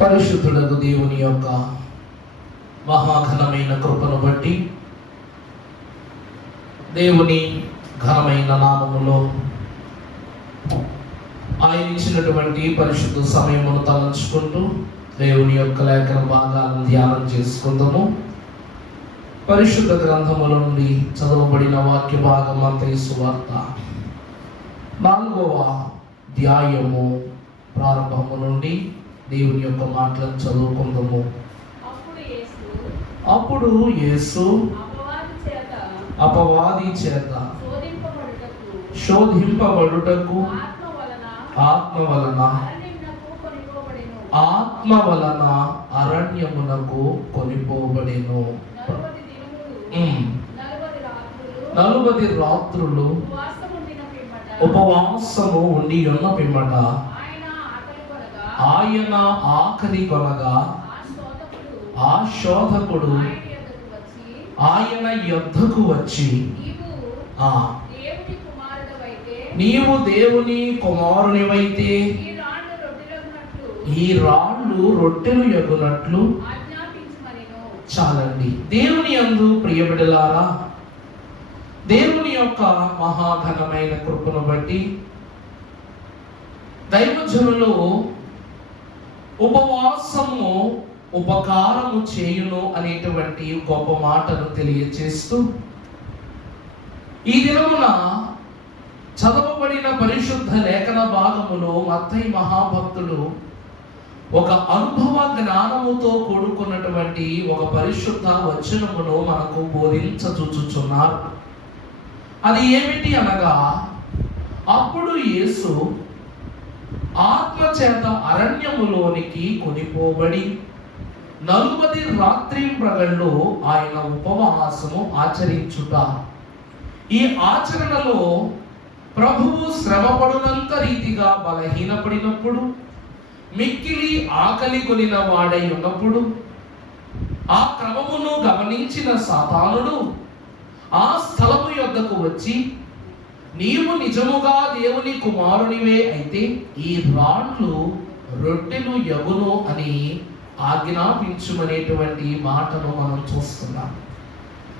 పరిశుద్ధుడగు దేవుని యొక్క మహాఘనమైన కృపను బట్టి దేవుని ఘనమైన నామములో ఆయన ఇచ్చినటువంటి పరిశుద్ధ సమయమును తలంచుకుంటూ దేవుని యొక్క లేఖన భాగాలను ధ్యానం చేసుకుందాము. పరిశుద్ధ గ్రంథముల నుండి చదవబడిన వాక్య భాగం మత్తయి సువార్త 4వ అధ్యాయము ప్రారంభము నుండి దేవుని యొక్క మాటలను చదువుకుందాము. అప్పుడు యేసు అపవాది చేత శోధింపబడుటకు ఆత్మ వలన అరణ్యమునకు కొనిపోబడెను. 40 రాత్రులు ఉపవాసము ఉండి ఉన్న పిమ్మట ఆయన ఆకలి కొనగా ఆ శోధకుడు ఆయన యొద్దకు వచ్చి, నీవు దేవుని కుమారునివైతే ఈ రాళ్ళు రొట్టెలు యగునట్లు. చాలండి. దేవుని యందు ప్రియబిడలారా, దేవుని యొక్క మహాఘనమైన కృపను బట్టి దైవజనులు ఉపవాసము ఉపకారము చేయును అనేటువంటి గొప్ప మాటను తెలియజేస్తూ ఈ దినమున చదవబడిన పరిశుద్ధ లేఖన భాగములో మత్తయి మహాభక్తుడు ఒక అనుభవ జ్ఞానముతో కూడుకున్నటువంటి ఒక పరిశుద్ధ వచనమును మనకు బోధించచూచుచున్నారు. అది ఏమిటి అనగా, అప్పుడు యేసు ఆత్మ చేత అరణ్యములోనికి కొనిపోబడి 40 రాత్రింబగళ్ళు ఆయన ఉపవాసము ఆచరించుట. ఈ ఆచరణలో ప్రభువు శ్రమపడునంత రీతిగా బలహీనపడినప్పుడు, మిక్కిలి ఆకలి కొనిన వాడై ఉన్నప్పుడు, ఆ క్రమమును గమనించిన సాతానుడు ఆ స్థలము యొద్దకు వచ్చి, నీవు నిజముగా దేవుని కుమారునివే అయితే ఈ రాళ్ళు రొట్టెలు యగును అని ఆజ్ఞాపించుమనేటువంటి మాటను మనం చూస్తున్నాం.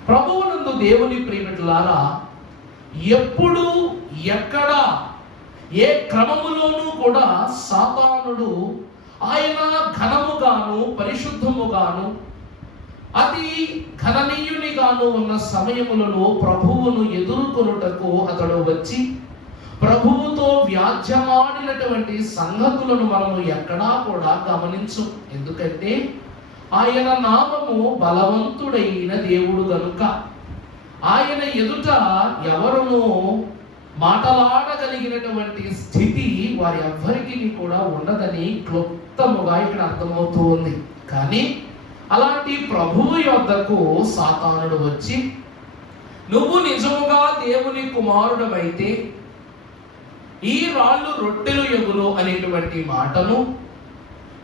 ప్రభువునందు దేవుని ప్రియమిటులారా, ఎప్పుడు ఎక్కడ ఏ క్రమములోనూ కూడా సాతానుడు ఆయన ఘనముగాను పరిశుద్ధముగాను అతి ఘననీయునిగాను ఉన్న సమయములలో ప్రభువును ఎదుర్కొనుటకు అతడు వచ్చి ప్రభువుతో వ్యాజ్యమాడినటువంటి సంగతులను మనము ఎక్కడా కూడా గమనించు. ఎందుకంటే ఆయన నామము బలవంతుడైన దేవుడు గనుక ఆయన ఎదుట ఎవరును మాటలాడగలిగినటువంటి స్థితి వారి ఎవ్వరికి కూడా ఉండదని క్లుప్తముగా ఇక్కడ అర్థమవుతూ ఉంది. కానీ అలాంటి ప్రభువు యొద్దకు సాతానుడు వచ్చి, నువ్వు నిజముగా దేవుని కుమారుడవైతే ఈ రాళ్ళు రొట్టెలు యగును అనేటువంటి మాటను,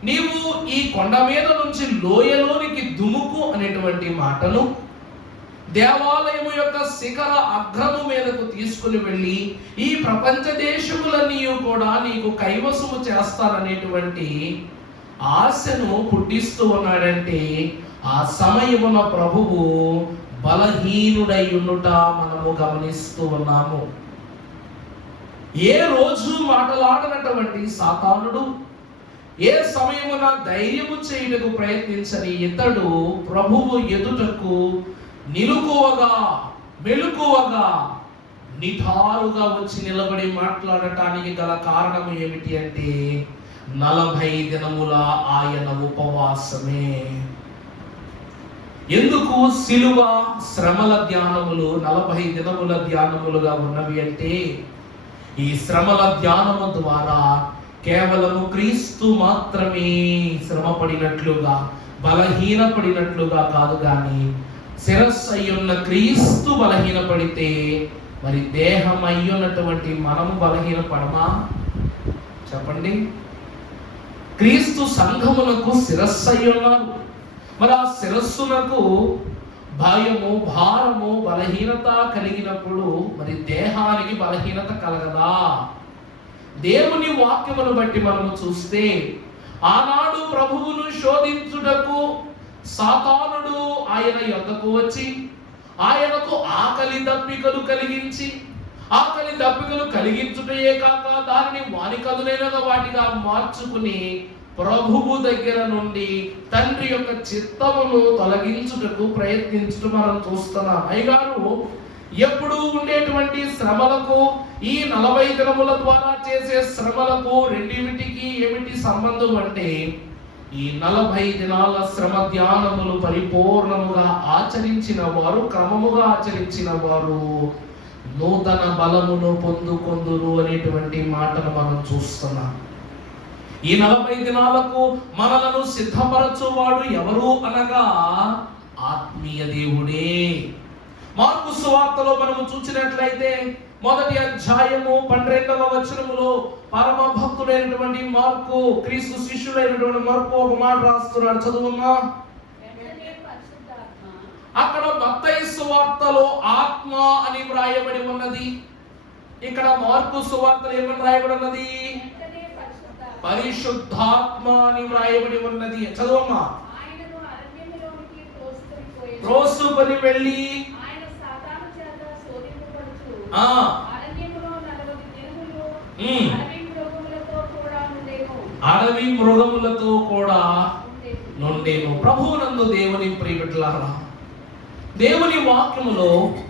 నీవు ఈ కొండ మీద నుంచి లోయలోనికి దుముకు అనేటువంటి మాటను, దేవాలయము యొక్క శిఖర అగ్రము మీదకు తీసుకుని వెళ్ళి ఈ ప్రపంచ దేశములన్నీ కూడా నీకు కైవసము చేస్తాననేటువంటి ఆశను పుట్టిస్తూ ఉన్నాడంటే, ఆ సమయమున ప్రభువు బలహీనుడై ఉండుట మనము గమనిస్తూ ఉన్నాము. ఏ రోజు మాటలాడనటువంటి సాతానుడు, ఏ సమయమున ధైర్యము చేయుటకు ప్రయత్నించని ఇతడు ప్రభువు ఎదుటకు నిలుకువగా మెలకువగా నిఠారుగా వచ్చి నిలబడి మాట్లాడటానికి గల కారణం ఏమిటి అంటే, 40 దినముల ఆయన ఉపవాసమే. ఎందుకు సిలువ శ్రమల ధ్యానములు 40 దినముల ధ్యానములుగా ఉన్నవి అంటే, ఈ శ్రమల ధ్యానము ద్వారా కేవలము క్రీస్తు మాత్రమే శ్రమపడినట్లుగా బలహీనపడినట్లుగా కాదు, కానీ శిరస్సు అయ్యున్న క్రీస్తు బలహీనపడితే మరి దేహం అయ్యున్నటువంటి మనము బలహీనపడమా? చెప్పండి. క్రీస్తు సంఘమునకు శిరస్సు అయ్యున్నారు. మరి ఆ శిరస్సునకు భయము, భారము, బలహీనత కలిగినప్పుడు మరి దేహానికి బలహీనత కలగదా? దేవుని వాక్యమును బట్టి మనము చూస్తే ఆనాడు ప్రభువును శోధించుటకు సాతానుడు ఆయన యొద్దకు వచ్చి ఆయనకు ఆకలి దప్పికలు కలిగించుటయే కాక దానిని వాని కదులైన వాటిగా మార్చుకుని ప్రభువు దగ్గర నుండి తండ్రి యొక్క చిత్తమును తొలగించుటకు ప్రయత్నించుట మనం చూస్తున్నాం. అయ్యగారు ఎప్పుడు ఉండేటువంటి శ్రమలకు ఈ 40 దినముల ద్వారా చేసే శ్రమలకు రెండింటికి ఏమిటి సంబంధం అంటే, ఈ 40 దినాల శ్రమ ధ్యానములు పరిపూర్ణముగా ఆచరించిన వారు, క్రమముగా ఆచరించిన వారు నూతన బలమును పొందుకొందురు అనేటువంటి మాటను మనం చూస్తున్నాం. ఈ 40 దినాలకు మనలను సిద్ధపరచువాడు ఎవరు అనగా ఆత్మీయ దేవుడే. మార్కు సువార్తలో మనము చూసినట్లయితే 1వ అధ్యాయము 12వ వచనములో పరమ భక్తుడైనటువంటి మార్కు, క్రీస్తు శిష్యుడైనటువంటి మార్కు ఒక మాట రాస్తున్నాడు, చదువుమా. అక్కడ మత్తయి సువార్తలో ఆత్మ అని వ్రాయబడి ఉన్నది, ఇక్కడ మార్కు సువార్తలో ఏమని రాయబడి ఉన్నది? పరిశుద్ధాత్మ అని వ్రాయబడి ఉన్నది. చదువమ్మా. త్రోసుకొని వెళ్ళి అడవి మృగములతో కూడా నుండేను. ప్రభువునందు దేవుని ప్రియబిడ్డలారా, దేవుని వాక్యములో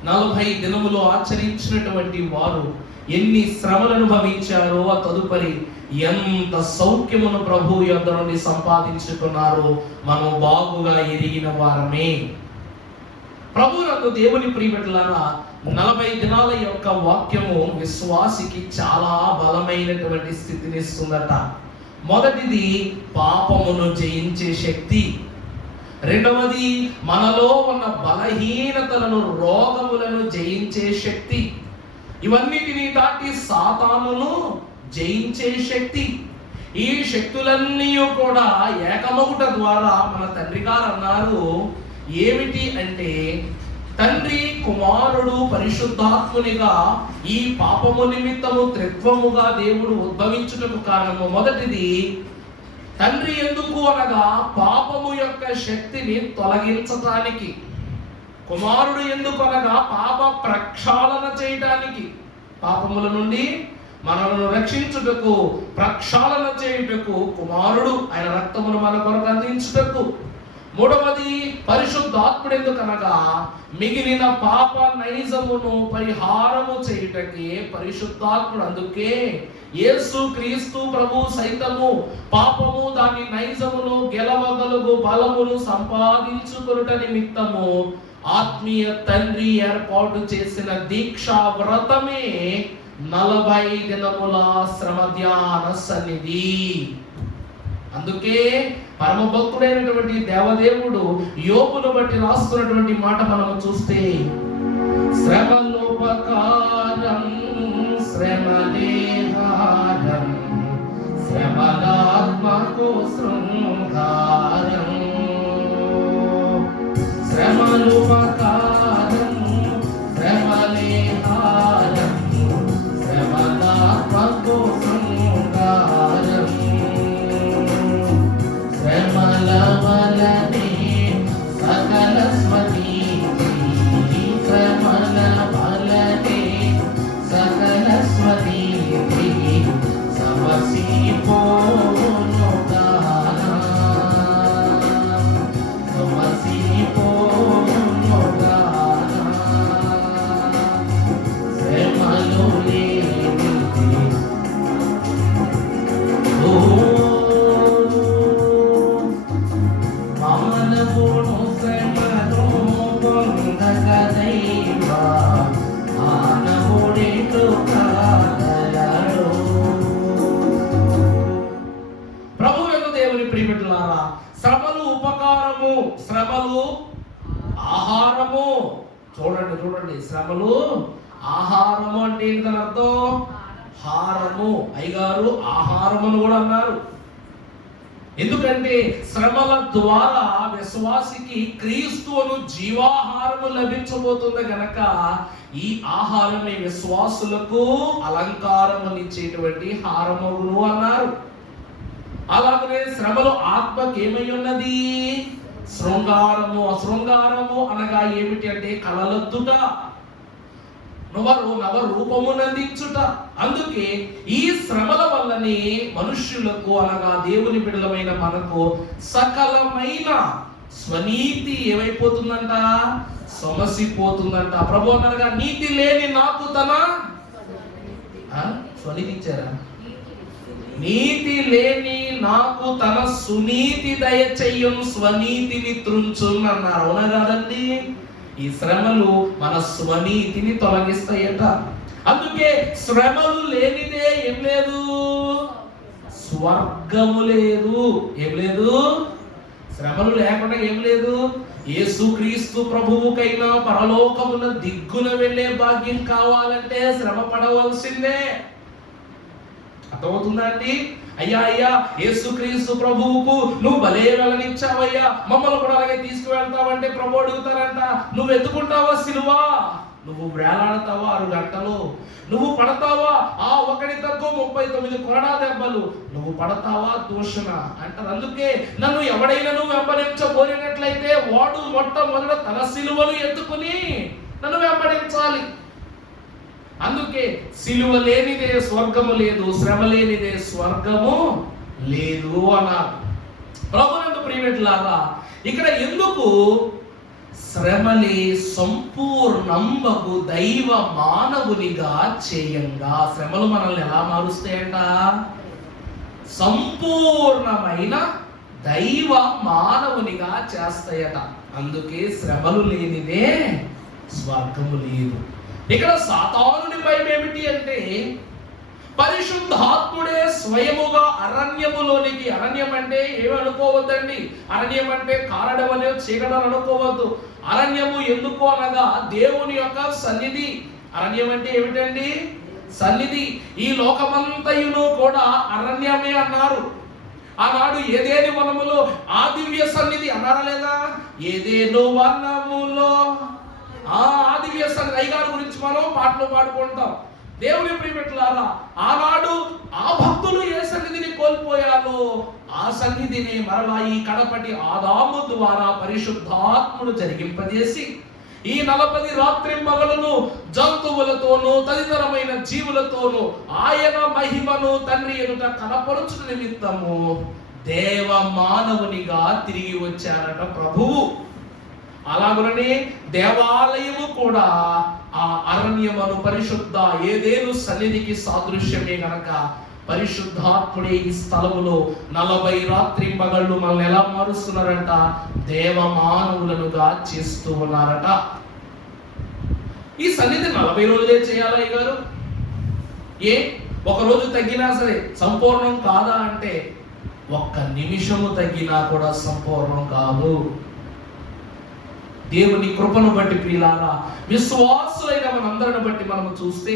40 దినములు ఆచరించినటువంటి వారు ఎన్ని శ్రమలను భవించారో, ఆ తదుపరి ఎంత సౌఖ్యమును ప్రభు యొద్ద నుండి సంపాదించుకున్నారో మనం బాగుగా ఎరిగిన వారమే. ప్రభువునందు దేవుని ప్రియబిడ్డలారా, 40 దినాల యొక్క వాక్యము విశ్వాసికి చాలా బలమైనటువంటి స్థితిని ఇస్తుందట. మొదటిది పాపమును జయించే శక్తి, రెండవది మనలో ఉన్న బలహీనతలను, రోగములను జయించే శక్తి, ఇవన్నిటిని దాటి సాతానును జయించే శక్తి. ఈ శక్తులన్నీ కూడా ఏకమగుట ద్వారా మన తండ్రి గారు అన్నారు. ఏమిటి అంటే, తండ్రి, కుమారుడు, పరిశుద్ధాత్మునిగా ఈ పాపము నిమిత్తము త్రిత్వముగా దేవుడు ఉద్భవించుటకు కారణము. మొదటిది తండ్రి ఎందుకు అనగా పాపము యొక్క శక్తిని తొలగించటానికి, కుమారుడు ఎందుకు అనగా పాప ప్రక్షాళన చేయటానికి, పాపముల నుండి మనలను రక్షించుటకు, ప్రక్షాళన చేయుటకు కుమారుడు ఆయన రక్తమును మన కొరకు అందించుటకు. మూడవది పరిశుద్ధాత్ముడు ఎందుకనగా మిగిలిన పాప నైజమును పరిహారము చేయుటకే పరిశుద్ధాత్ముడు. అందుకే యేసు క్రీస్తు ప్రభు సైతము పాపము దాని నైజమును గెలవగలుగు బలమును సంపాదించుకొనుట నిమిత్తము ఆత్మీయ తండ్రి ఏర్పాటు చేసిన దీక్షా వ్రతమే 40 దినముల శ్రమ ధ్యాన సన్నిధి. అందుకే పరమ భక్తుడైనటువంటి దేవదేవుడు యోబును బట్టి రాస్తున్నటువంటి మాట మనము చూస్తే, శ్రమలోపకారం శ్రమదేహారం శ్రమదాత్మకు శృంగారం, శ్రమలోపకారం శ్రమదేహారం శ్రమదాత్మకు శృంగారం, శ్రమల వలనే సకల స్వనీతి, శ్రమల వలనే సకల స్వనీతి సమసిపోను గానా, సమసిపోను గానా, శ్రమలు లేనిది మానవుడు శ్రమను పొందగదైవా, మానవుడేటు కాగలడు. ప్రభువునందు దేవుని ప్రియబిడ్డలారా, శ్రమలు ఉపకారము, శ్రమలు ఆహారము. చూడండి, శ్రమలు ఆహారము అంటే ఏంటి అర్థం? హారము. అయ్యగారు ఆహారమును కూడా అన్నారు. ఎందుకంటే శ్రమల ద్వారా విశ్వాసికి క్రీస్తువును జీవాహారము లభించబోతుంది గనక ఈ ఆహారమే విశ్వాసులకు అలంకారమునిచ్చేటువంటి హారమును అన్నారు. అలాగనే శ్రమలు ఆత్మకి ఏమై ఉన్నది? శృంగారము. శృంగారము అనగా ఏమిటి అంటే కలలొద్దుట, నవ రూపమునందించుట. అందుకే ఈ శ్రమల వల్లనే మనుష్యులకు అనగా దేవుని బిడ్డలమైన మనకు సకలమైన స్వనీతి ఏమైపోతుందంట? సమసిపోతుందంట. ప్రభు అనగా నీతి లేని నాకు తన స్వనీతి ఇచ్చారా? నీతి లేని నాకు తన సునీతి దయచెయ్యును, స్వనీతిని త్రుంచును అన్నారు. అవునా కాదండి? ఈ శ్రమలు మన స్వనీతిని తొలగిస్తాయట. అందుకే శ్రమలు లేనిదే ఏం లేదు? స్వర్గము లేదు. ఏం లేదు? శ్రమలు లేకుండా ఏం లేదు? యేసుక్రీస్తు ప్రభువుకైనా పరలోకమున దిగ్గున వెళ్ళే భాగ్యం కావాలంటే శ్రమ పడవలసిందే. అర్థమవుతుందా అండి? అయ్యా యేసుక్రీస్తు ప్రభువుకు నువ్వు భలే వెళ్ళనిచ్చావయ్యా, మమ్మల్ని కూడా అలాగే తీసుకువెళ్తావంటే ప్రభు అడుగుతారంట, నువ్వు ఎత్తుకుంటావా సిలువా? నువ్వు వేలాడతావా 6 గంటలు? నువ్వు పడతావా ఆ 1 తక్కువ 39 కొరడా దెబ్బలు? నువ్వు పడతావా దూషణ అంటారు. అందుకే నన్ను ఎవడైనా నువ్వు వెంబడించబోయినట్లయితే వాడు మొట్టమొదట తన సిలువను ఎత్తుకుని నన్ను వెంబడించాలి. అందుకే సిలువ లేనిదే స్వర్గము లేదు, శ్రమ లేనిదే స్వర్గము లేదు అన్నారు. ప్రభునందు ప్రియమిత్రులారా, ఇక్కడ ఎందుకు శ్రమలే సంపూర్ణంబగు దైవ మానవునిగా చేయంగా? శ్రమలు మనల్ని ఎలా మారుస్తాయంట? సంపూర్ణమైన దైవ మానవునిగా చేస్తాయట. అందుకే శ్రమలు లేనిదే స్వర్గము లేదు. ఇక్కడ సాతానుని భయం ఏమిటి అంటే పరిశుద్ధాత్ముడే స్వయముగా అరణ్యములోనికి, అరణ్యం అంటే ఏమి అనుకోవద్దండి, అరణ్యం అంటే కారడం అనే చీకటం అనుకోవద్దు. అరణ్యము ఎందుకు అనగా దేవుని యొక్క సన్నిధి. అరణ్యం అంటే ఏమిటండి? సన్నిధి. ఈ లోకమంతయును కూడా అరణ్యమే అన్నారు. ఆనాడు ఏదేని వనములో ఆ దివ్య సన్నిధి అన్నారా లేదా? ఏదేను వనములో ఆ దివ్య సన్నిధి. అయ్యగారి గురించి మనం పాటలు పాడుకుంటాం. దేవుని ప్రియమిత్రులారా, ఆనాడు ఆ భక్తులు ఏ సన్నిధిని కోల్పోయారో ఆ సన్నిధిని మరలా ఈ కడపటి ఆదాము ద్వారా పరిశుద్ధాత్ముడు జరిగింపజేసి ఈ 40 రాత్రింబగలును జంతువులతోనూ తదితరమైన జీవులతోనూ ఆయన మహిమను తండ్రి ఎదుట కనపరుచు నిమిత్తము దేవ మానవునిగా తిరిగి వచ్చారట ప్రభువు. అలాగనే దేవాలయము కూడా ఆ అరణ్యమును పరిశుద్ధ ఏదేను సన్నిధికి సాదృశ్యమే గనక పరిశుద్ధాత్ముడే ఈ స్థలములో 40 రాత్రింబగళ్ళు మనల్ని ఎలా మారుస్తున్నారంట? దేవ మానవులనుగా చేస్తూ ఉన్నారట. ఈ సన్నిధి 40 రోజులే చేయాలా గారు? ఒక రోజు తగ్గినా సరే సంపూర్ణం కాదా అంటే 1 నిమిషము తగ్గినా కూడా సంపూర్ణం కాదు. దేవుని కృపను బట్టి ప్రియులారా, విశ్వాసులైన మనందరిని బట్టి మనము చూస్తే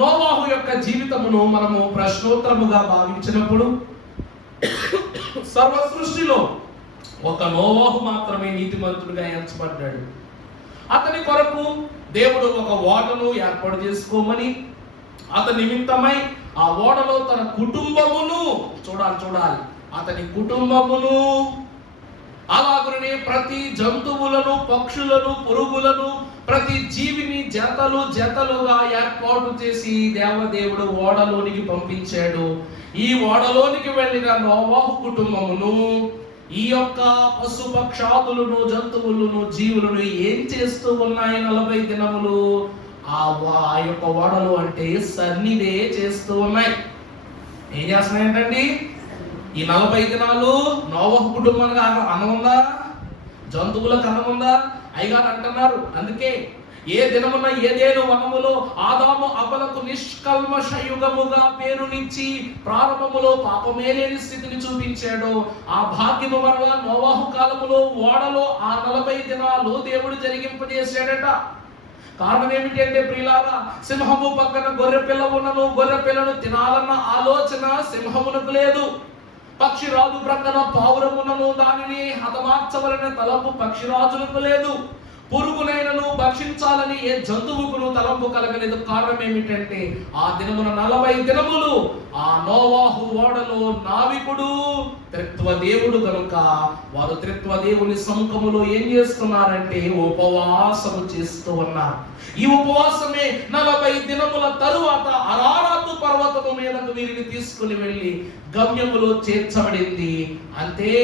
నోవాహు యొక్క జీవితమును మనము ప్రశ్నోత్తరముగా భావించినప్పుడు సర్వ సృష్టిలో ఒక నోవాహు మాత్రమే నీతిమంతుడిగా ఎంచబడ్డాడు. అతని కొరకు దేవుడు ఒక ఓడను ఏర్పాటు చేసుకోమని అతని నిమిత్తమై ఆ ఓడలో తన కుటుంబమును చూడాలి అతని కుటుంబమును అలాగనే ప్రతి జంతువులను, పక్షులను, పురుగులను, ప్రతి జీవిని జతలుగా ఏర్పాటు చేసి దేవదేవుడు ఓడలోనికి పంపించాడు. ఈ ఓడలోనికి వెళ్ళిన నోవాహు కుటుంబమును ఈ యొక్క పశుపక్షాదులను, జంతువులను, జీవులను ఏం చేస్తూ ఉన్నాయి 40 దినములు? ఆ యొక్క ఓడలు అంటే సన్నిధే చేస్తూ ఉన్నాయి. ఏం చేస్తున్నాయంటండి? ఈ 40 దినాలు నోవాహు కుటుంబానికి అన్నం ఉందా? జంతువులకు అన్నం ఉందా? అయ్యగారు అంటున్నారు. అందుకే ఏ దినమున ఏదేను వనములో ఆదాము అవ్వలకు నిష్కల్మష యుగముగా పేరునిచ్చి ప్రారంభములో పాపమే లేని స్థితిని చూపించాడు. ఆ భాగ్యము వల్ల నోవాహు కాలములో ఓడలో ఆ 40 దినాలు దేవుడు జరిగింపజేశాడట. కారణం ఏమిటి అంటే ప్రియులారా, సింహము పక్కన గొర్రె పిల్ల ఉన్నను, గొర్రె పిల్లను తినాలన్న ఆలోచన సింహమునకు లేదు. పక్షిరాజు ప్రక్కన పావురమునను దానిని హతమార్చవలనే తలపు పక్షిరాజులకు లేదు. పురుగునైనను భక్షించాలని ఏ జంతువుకును తలంపు కలగలేదు. కారణం ఏమిటంటే ఆ దినమున 40 దినములు ఆ నోవాహు ఓడలో నావికుడు త్రిత్వ దేవుడు కనుక వారు త్రిత్వ దేవుని సముఖములో ఏం చేస్తున్నారంటే ఉపవాసము చేస్తూ ఉన్నారు. ఈ ఉపవాసమే 40 దినముల తరువాత అరారాతు పర్వతము మీదకు వీరిని తీసుకుని వెళ్ళి గమ్యములో చేర్చబడింది. అంతే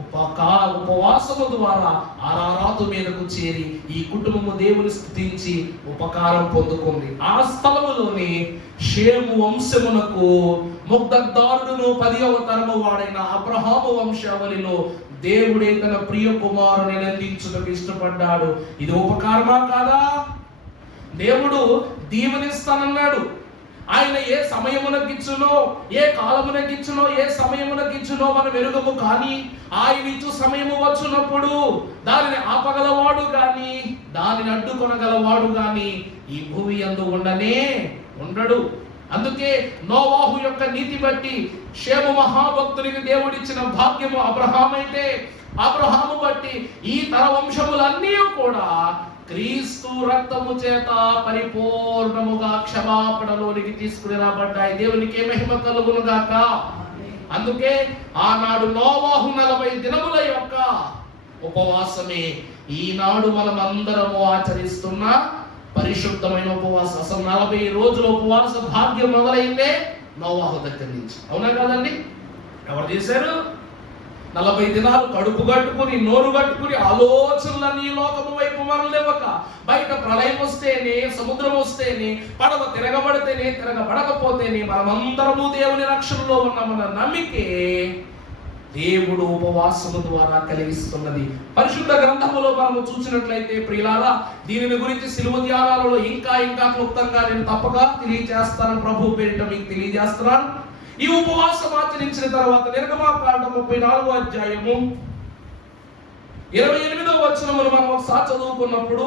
ఉపవాసము ద్వారా అరారాతు మీదకు చేరి ఈ కుటుంబము దేవుని స్తుతించి ఉపకారం పొందుకుంది. ఆ స్థలములోని షేము వంశమునకు ముగ్ధదారుడును 10వ తరము వాడైన అబ్రహాము వంశావళిలో దేవుడే తన ప్రియ కుమారుని అందించుటకు ఇష్టపడ్డాడు. ఇది ఉపకారమా కాదా? దేవుడు దీవెనిస్తానన్నాడు. ఆయన ఏ సమయమునకిచ్చునో, ఏ కాలమునకిచ్చునో, ఏ సమయమునకిచ్చునో మనం ఎరుగము. కానీ ఆయన ఇచ్చు సమయము వచ్చినప్పుడు దానిని ఆపగలవాడు గాని దానిని అడ్డుకొనగలవాడు గాని ఈ భూమి యందు ఉండడు. అందుకే నోవాహు యొక్క నీతి బట్టి షేము మహాభక్తునికి దేవుడిచ్చిన భాగ్యము అబ్రహామైతే, అబ్రహాము బట్టి ఈ తర వంశములన్నీ కూడా క్రీస్తు రక్తము చేత పరిపూర్ణముగా క్షమాపణలోనికి తీసుకుని రాబడ్డాయి. దేవునికి మహిమ కలుగును గాక. అందుకే ఆనాడు నోవాహు 40 దినముల యొక్క ఉపవాసమే ఈనాడు మనం అందరము ఆచరిస్తున్న పరిశుద్ధమైన ఉపవాసం. అసలు 40 రోజుల ఉపవాస భాగ్యం మొదలైందే నోవాహు దగ్గర నుంచి. అవునా కాదండి? ఎవరు చేశారు? 40 దినాలు కడుపు కట్టుకుని, నోరు కట్టుకుని, ఆలోచనలన్నీ లోకము వైపు మరలేవక, బయట ప్రళయం వస్తేనే, సముద్రం వస్తేనే, పడవ తిరగబడితేనే, తిరగబడకపోతేనే మనమందరము దేవుని రక్షణలో ఉన్నామన్న నమ్మికే దేవుడు ఉపవాసము ద్వారా కలిగిస్తున్నది. పరిశుద్ధ గ్రంథములో మనము చూసినట్లయితే ప్రియులారా, దీనిని గురించి సిలువ ధ్యానాలలో ఇంకా క్లుప్తంగా నేను తప్పక తెలియజేస్తాను. ప్రభు పేరిట మీకు తెలియజేస్తున్నాను. ఈ ఉపవాసం ఆచరించిన తర్వాత నిర్గమాకాండం 34వ అధ్యాయము 28వ వచనమును మనం ఒకసారి చదువుకున్నప్పుడు,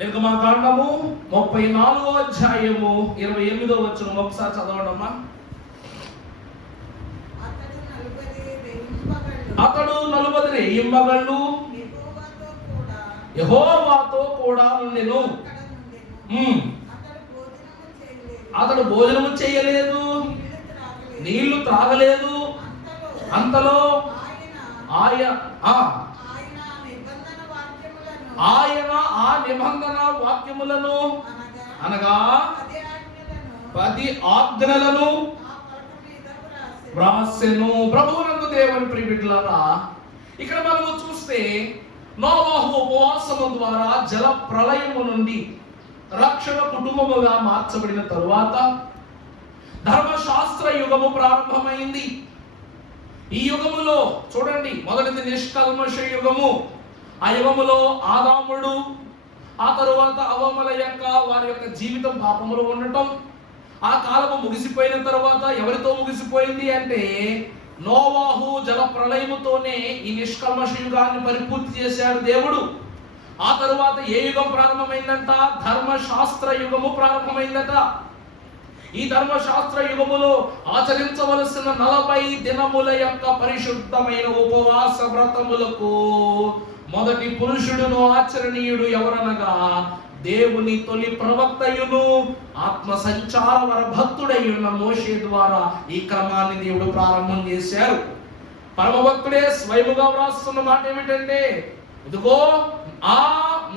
నిర్గమాకాండము 34వ అధ్యాయము 28వ వచనం ఒకసారి చదవడమ్మా. అతడు 40 రేయింబగళ్ళు యెహోవాతో కూడా ఉండెను. అతడు భోజనము చేయలేదు, నీళ్లు త్రాగలేదు. అంతలో ఆయన ఆ నిబంధన వాక్యములను అనగా 10 ఆజ్ఞలను వ్రాసెను. ప్రభువునందు దేవుని ప్రియబిడ్డలారా, ఇక్కడ మనము చూస్తే నోవాహు ఉపవాసము ద్వారా జల ప్రళయము నుండి రక్షణ కుటుంబముగా మార్చబడిన తరువాత ధర్మశాస్త్ర యుగము ప్రారంభమైంది. ఈ యుగములో చూడండి, మొదటిది నిష్కల్మష యుగము. ఆ యుగములో ఆదాముడు, ఆ తరువాత అవ్వల యొక్క వారి యొక్క జీవితం పాపములో ఉండటం. ఆ కాలము ముగిసిపోయిన తర్వాత ఎవరితో ముగిసిపోయింది అంటే నోవాహు జల ప్రళయముతోనే ఈ నిష్కల్మష యుగాన్ని పరిపూర్తి చేశాడు దేవుడు. ఆ తరువాత ఏ యుగం ప్రారంభమైందంట? ధర్మశాస్త్ర యుగము ప్రారంభమైందట. ఈ ధర్మశాస్త్ర యుగములో ఆచరించవలసిన 40 దినముల యొక్క పరిశుద్ధమైన ఉపవాస వ్రతములకు మొదటి పురుషుడును ఆచరణీయుడు ఎవరనగా దేవుని తొలి ప్రవక్తయును ఆత్మ సంచార వర భక్తుడయ్యున్న మోషే ద్వారా ఈ క్రమాన్ని దేవుడు ప్రారంభం చేశారు. పరమభక్తుడే స్వయముగా వ్రాస్తున్న మాట ఏమిటంటే, ఇదిగో ఆ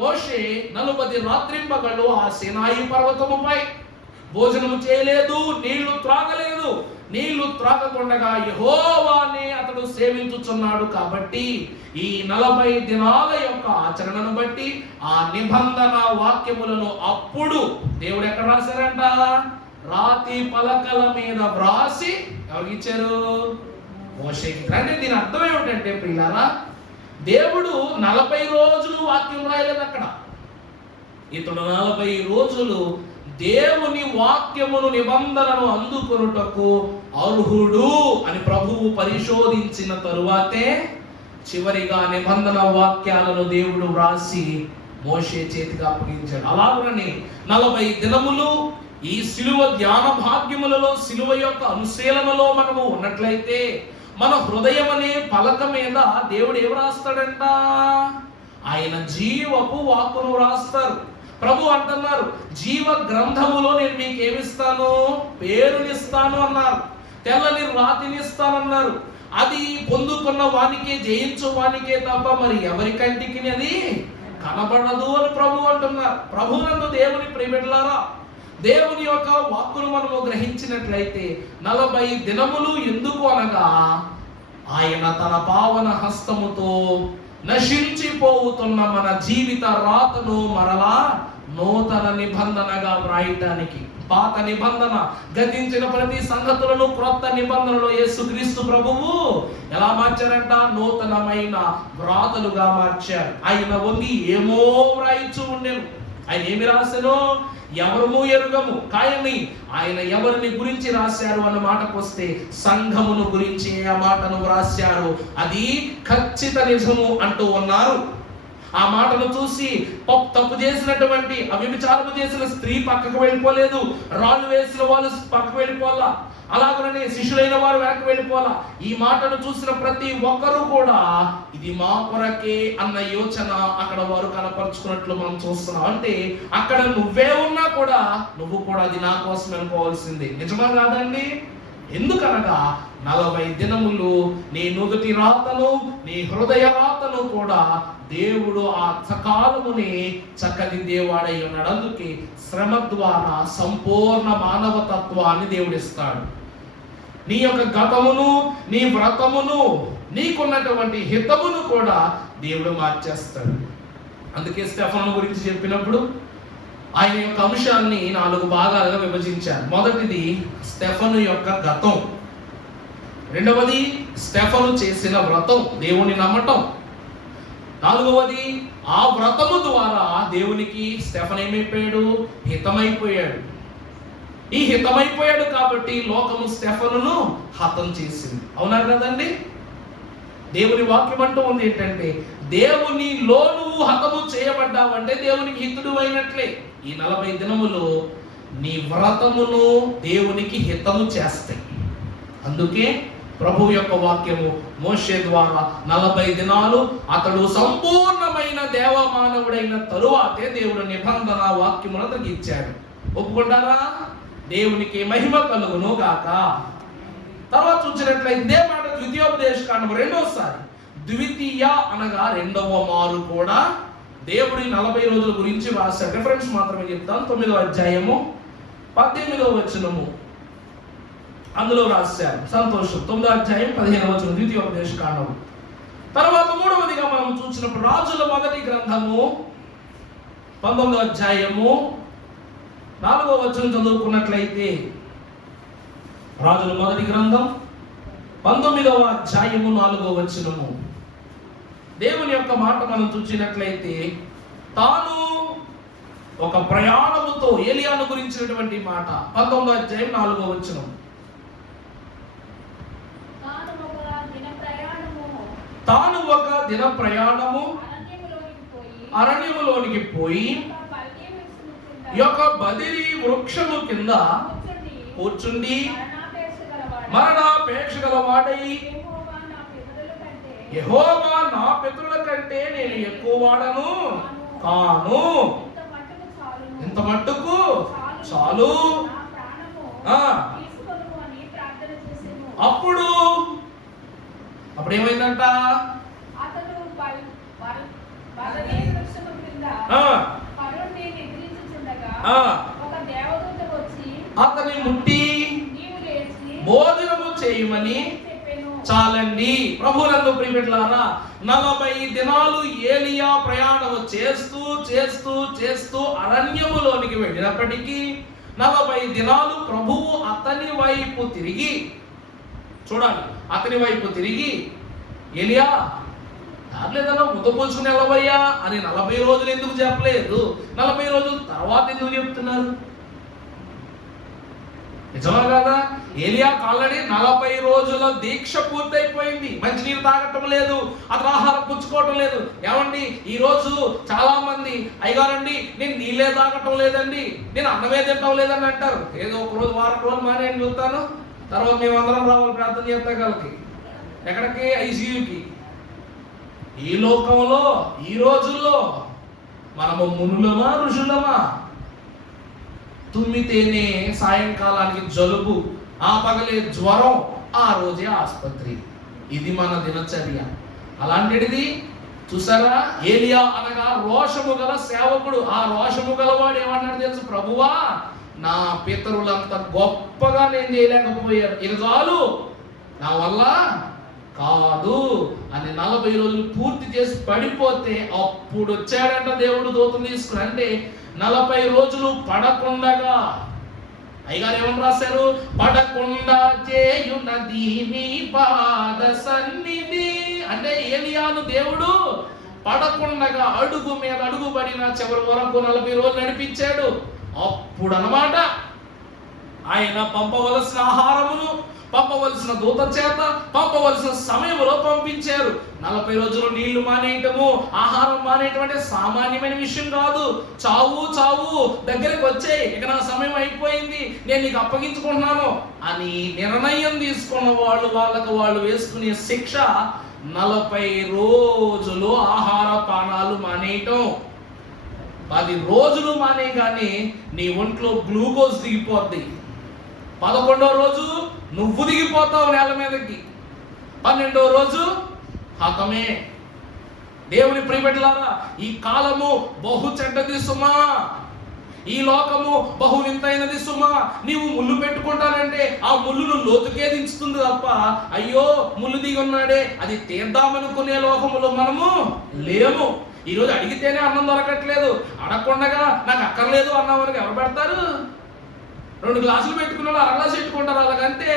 మోషే 40 రాత్రింపగళ్ళు ఆ సీనాయి పర్వతముపై భోజనము చేయలేదు, నీళ్లు త్రాగలేదు. నీళ్లు త్రాగకుండగా యెహోవానే అతడు సేవించుచున్నాడు. కాబట్టి ఈ 40 దినాల యొక్క ఆచరణను బట్టి ఆ నిబంధన వాక్యములను అప్పుడు దేవుడు ఎక్కడ రాశారంట? రాతి పలకల మీద వ్రాసి ఎవరికి ఇచ్చారు? మోషేకి. అంటే దీని అర్థం ఏమిటంటే ప్రియులారా, దేవుడు 40 రోజులు వాక్యం రాయలేదు అక్కడ. ఇతడు 40 రోజులు దేవుని వాక్యమును నిబంధనను అందుకొనుటకు అర్హుడు అని ప్రభువు పరిశోధించిన తరువాతే చివరిగా నిబంధన వాక్యాలను దేవుడు వ్రాసి మోషే చేతికి అప్పగించాడు. అలాగని 40 దినములు ఈ సిలువ ధ్యాన భాగ్యములలో, సిలువ యొక్క అనుశీలనలో మనము ఉన్నట్లయితే మన హృదయం అనే పలక మీద దేవుడు ఏం రాస్తాడంట? ఆయన జీవపు వాక్కును వ్రాస్తారు. ప్రభు అంటున్నారు, జీవ గ్రంథములో నేను మీకు ఏమిస్తాను, పేరునిస్తాను అన్నారు. తెల్లని రాతినిస్తానన్నారు. అది పొందుకున్న వానికే, జయించు వానికే తప్ప మరి ఎవరి కంటికి అది కనబడదు అని ప్రభు అంటున్నారు. ప్రభునందు దేవుని ప్రియబిడ్డలారా, దేవుని యొక్క వాక్కును మనము గ్రహించినట్లయితే 40 దినములు ఎందుకు అనగా, ఆయన తన పావన హస్తముతో నశించిపోతున్న మన జీవిత రాతను మరలా నూతన నిబంధనగా వ్రాయటానికి. పాత నిబంధన గతించిన ప్రతి సంగతులను క్రొత్త నిబంధనలో యేసుక్రీస్తు ప్రభువు ఎలా మార్చారంట, నూతనమైన వ్రాతలుగా మార్చారు. ఆయన వంగి ఏమో వ్రాయిచు ఉండెను. ఆయన ఏమి రాశానో ఎవరము ఎరుగము, కానీ ఆయన ఎవరిని గురించి రాశారు అన్న మాటకు వస్తే సంఘమును గురించి ఆ మాటను వ్రాశారు. అది ఖచ్చిత నిజము అంటూ ఉన్నారు. ఆ మాటను చూసి తప్పు చేసినటువంటి, వ్యభిచారము చేసిన స్త్రీ పక్కకు వెళ్ళిపోలేదు, రాళ్ళు వేసిన వాళ్ళు పక్కకు వెళ్ళిపోవాలా, అలాగనే శిష్యులైన వారు వెనక్కి వెళ్ళిపోవాలా. ఈ మాటను చూసిన ప్రతి ఒక్కరూ కూడా ఇది మా కొరకే అన్న యోచన అక్కడ వారు కనపరుచుకున్నట్లు మనం చూస్తున్నాం. అంటే అక్కడ నువ్వే ఉన్నా కూడా నువ్వు కూడా అది నా కోసం అనుకోవాల్సిందే. నిజమా కాదండి? ఎందుకనగా 40 దినములు నీ నుదుటి రాతను, నీ హృదయ రాతను కూడా దేవుడు ఆ సకాలముని చక్కదిద్దేవాడై ఉన్నాడు. అందుకే శ్రమ ద్వారా సంపూర్ణ మానవతత్వాన్ని దేవుడిస్తాడు. నీ యొక్క గతమును, నీ వ్రతమును, నీకున్నటువంటి హితమును కూడా దేవుడు మార్చేస్తాడు. అందుకే స్టెఫను గురించి చెప్పినప్పుడు ఆయన యొక్క అంశాన్ని 4 భాగాలుగా విభజించారు. మొదటిది స్టెఫను యొక్క గతం, రెండవది స్టెఫను చేసిన వ్రతం, దేవుని నమ్మటం, నాలుగవది ఆ వ్రతము ద్వారా దేవునికి స్టెఫన్ ఏమైపోయాడు, హితమైపోయాడు. ఈ హితమైపోయాడు కాబట్టి లోకము స్టెఫనును హతం చేసింది. అవునా కదండి? దేవుని వాక్యం అంటూ ఉంది ఏంటంటే, దేవునిలో నువ్వు హతము చేయబడ్డావంటే దేవునికి హితుడు అయినట్లే. ఈ 40 దినములు నీ వ్రతమును దేవునికి హితము చేస్తాయి. అందుకే ప్రభు యొక్క వాక్యము మోషే ద్వారా 40 దినాలు అతడు సంపూర్ణమైన దేవమానవుడైన తరువాతే దేవుడు నిబంధన వాక్యమును ఇచ్చాడు. ఒప్పుకుంటారా? దేవునికి మహిమ కలుగును గాక. తర్వాత చూసినట్లయితే మాట ద్వితీయోపదేశకాండం 2వసారి, ద్వితీయ అనగా 2వ మారు కూడా దేవుడి 40 రోజుల గురించి రాశాడు. రిఫరెన్స్ మాత్రమే చెప్తాను. 9వ అధ్యాయము 18వ వచనము అందులో రాశారు. సంతోషం. 9వ అధ్యాయం 15వ వచనం ద్వితీయోపదేశకాండం. తర్వాత 3వదిగా మనం చూసినప్పుడు రాజుల మొదటి గ్రంథము 19వ అధ్యాయము 4వ వచనం చదువుకున్నట్లయితే, రాజుల మొదటి గ్రంథం 19వ అధ్యాయము 4వ వచనము దేవుని యొక్క మాట మనం చూసినట్లయితే, తాను ఒక ప్రయాణముతో ఏలియాను గురించినటువంటి మాట 19వ అధ్యాయం 4వ వచనం. తాను ఒక దిన ప్రయాణము అరణ్యములోనికి పోయి యొక్క బదిరి వృక్షము కింద కూర్చుండి మరణాపేక్ష గలవాడై, యెహోవా నా పితరుల కంటే నేను ఎక్కువ వాడను కాను, ఇంత మట్టుకు చాలు. అప్పుడు ఏమైందంట, అతని ముట్టి భోజనము చేయమని. చాలండి ప్రభువునందు ప్రియబిడ్డలారా, 40 దినాలు ఏలియా ప్రయాణము చేస్తూ చేస్తూ చేస్తూ అరణ్యములోనికి వెళ్ళినప్పటికీ 40 దినాలు ప్రభువు అతని వైపు తిరిగి, చూడాలి, అతని వైపు తిరిగి, ఏలియా దానిలేదన్నా ముద్దపోల్చుకుని వెళ్ళవయ్యా అని 40 రోజులు ఎందుకు చెప్పలేదు? 40 రోజుల తర్వాత ఎందుకు చెప్తున్నారు? నిజమా కాదా? ఏలియాకు ఆల్రెడీ 40 రోజుల దీక్ష పూర్తయిపోయింది. మంచినీరు తాగటం లేదు, అతను ఆహారం పుచ్చుకోవటం లేదు. ఏమండి, ఈ రోజు చాలా మంది అయ్యగారండి నేను నీళ్ళే తాగటం లేదండి, నేను అన్నమే తింటం లేదని అంటారు. ఏదో ఒక రోజు వారం రోజులు మానేని చూస్తాను, తర్వాత మేమందరం రావాలి ప్రార్థన చేస్తాం. ఎక్కడికి? ఐసీయూకి. ఈ లోకంలో ఈ రోజుల్లో మనము మునులమా ఋషులమా? తుమ్మితేనే సాయంకాలానికి జలుబు, ఆ పగలే జ్వరం, ఆ రోజే ఆసుపత్రి. ఇది మన దినచర్య. అలాంటిది చూసారా, ఏలియా అనగా రోషము గల సేవకుడు. ఆ రోషము గలవాడు ఏమన్నాడు తెలుసు? ప్రభువా, నా పితరులంత గొప్పగా నేను చేయలేకపోయారు, ఇక చాలు, నా వల్ల కాదు అని 40 రోజులు పూర్తి చేసి పడిపోతే అప్పుడు వచ్చాడంట దేవుడు దూతను తీసుకుని. అంటే 40 రోజులు పడకుండగా, అయ్యగారు ఏమని రాశారు? పడకుండా చేయునది నీ పాద సన్నిధి. అంటే ఏలియాను దేవుడు పడకుండగా అడుగు మీద అడుగు పడిన చివరి వరకు 40 రోజులు నడిపించాడు. అప్పుడు అన్నమాట ఆయన పంపవలసిన ఆహారమును, పంపవలసిన దూత చేత పంపవలసిన సమయంలో పంపించారు. 40 రోజులు నీళ్లు మానేయటము, ఆహారం మానేయటం అంటే సామాన్యమైన విషయం కాదు. చావు చావు దగ్గరికి వచ్చాయి, ఇక నా సమయం అయిపోయింది, నేను నీకు అప్పగించుకుంటున్నాను అని నిర్ణయం తీసుకున్న వాళ్ళకు వాళ్ళు వేసుకునే శిక్ష 40 రోజులు ఆహార పానాలు మానేయటం. 10 రోజులు మానే కానీ నీ ఒంట్లో గ్లూకోజ్ దిగిపోద్ది. 11వ రోజు నువ్వు దిగిపోతావు నేల మీదకి. 12వ రోజు హతమే. దేవుని ప్రియబిడ్డలారా, ఈ కాలము బహు చెడ్డది సుమా, ఈ లోకము బహు వింతైనది సుమా. నీవు ముళ్ళు పెట్టుకుంటానంటే ఆ ముళ్ళును లోతుకే దించుతుంది తప్ప, అయ్యో ముళ్ళు దిగి ఉన్నాడే అది తీద్దామనుకునే లోకములో మనము లేము. ఈరోజు అడిగితేనే అన్నం దొరకట్లేదు, అడగకుండగా నాకు అక్కర్లేదు అన్నామని ఎవరు పెడతారు? 2 గ్లాసులు పెట్టుకున్న వాళ్ళు 1 గ్లాసు పెట్టుకుంటారు. అలాగంటే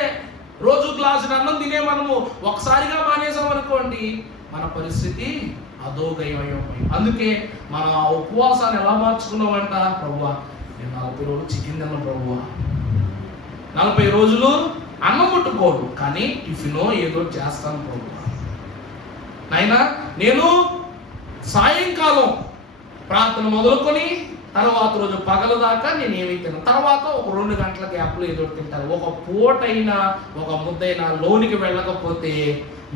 రోజు గ్లాసుని అన్నం తినే మనము ఒకసారిగా మానేసాం అనుకోండి, మన పరిస్థితి అధోగయమైపోయింది. అందుకే మన ఉపవాసాన్ని ఎలా మార్చుకున్నామంట? ప్రభువా, నేను 40 రోజులు చికెన్ తిన్నాను ప్రభువా, 40 రోజులు అన్నం ముట్టుకోడు కానీ టిఫినో ఏదో చేస్తాను ప్రభువా, నాయనా నేను సాయంకాలం ప్రార్థన మొదలుకొని తర్వాత రోజు పగల దాకా నేను ఏమి తిన్నాను, తర్వాత ఒక 2 గంటల గ్యాప్లో ఏదో తింటాను. ఒక పూటైనా ఒక ముద్దైనా లోనికి వెళ్ళకపోతే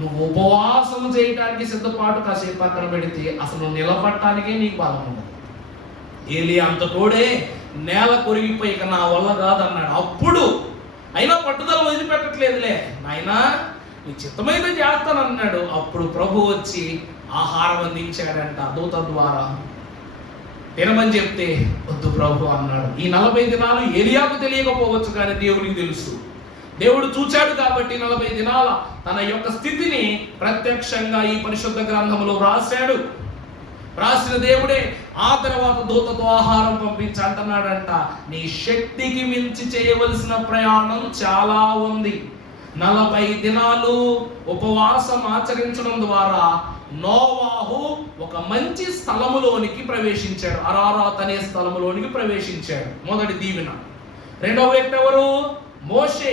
నువ్వు ఉపవాసం చేయడానికి సిద్ధపాటు కాసేపు పక్కన పెడితే అసలు నిలబడటానికే నీకు బలం ఉండదు. ఏలియా అంత తోడే నేల కొరిగిపోయి ఇక నా వల్ల కాదన్నాడు. అప్పుడు అయినా పట్టుదల వదిలిపెట్టట్లేదులే, నాయనా నీ చిత్తమైతే చేస్తానన్నాడు. అప్పుడు ప్రభు వచ్చి ఆహారం అందించాడంట దూత ద్వారా. తినమని చెప్తే వద్దు ప్రభు అన్నాడు. ఈ 40 దినాలు ఏలియాకు తెలియకపోవచ్చు కానీ దేవునికి తెలుసు. దేవుడు చూచాడు కాబట్టి 40 దినాల తన యొక్క స్థితిని ప్రత్యక్షంగా ఈ పరిశుద్ధ గ్రంథంలో రాశాడు. రాసిన దేవుడే ఆ తర్వాత దూతతో ఆహారం పంపించి అంటున్నాడంట, నీ శక్తికి మించి చేయవలసిన ప్రయాణం చాలా ఉంది. 40 దినాలు ఉపవాసం ఆచరించడం ద్వారా నోవాహు ఒక మంచి స్థలములోనికి ప్రవేశించాడు. అరారాత్ అనే స్థలములోనికి ప్రవేశించాడు. మొదటి దీవెన. రెండవ వ్యక్తి ఎవరు? మోషే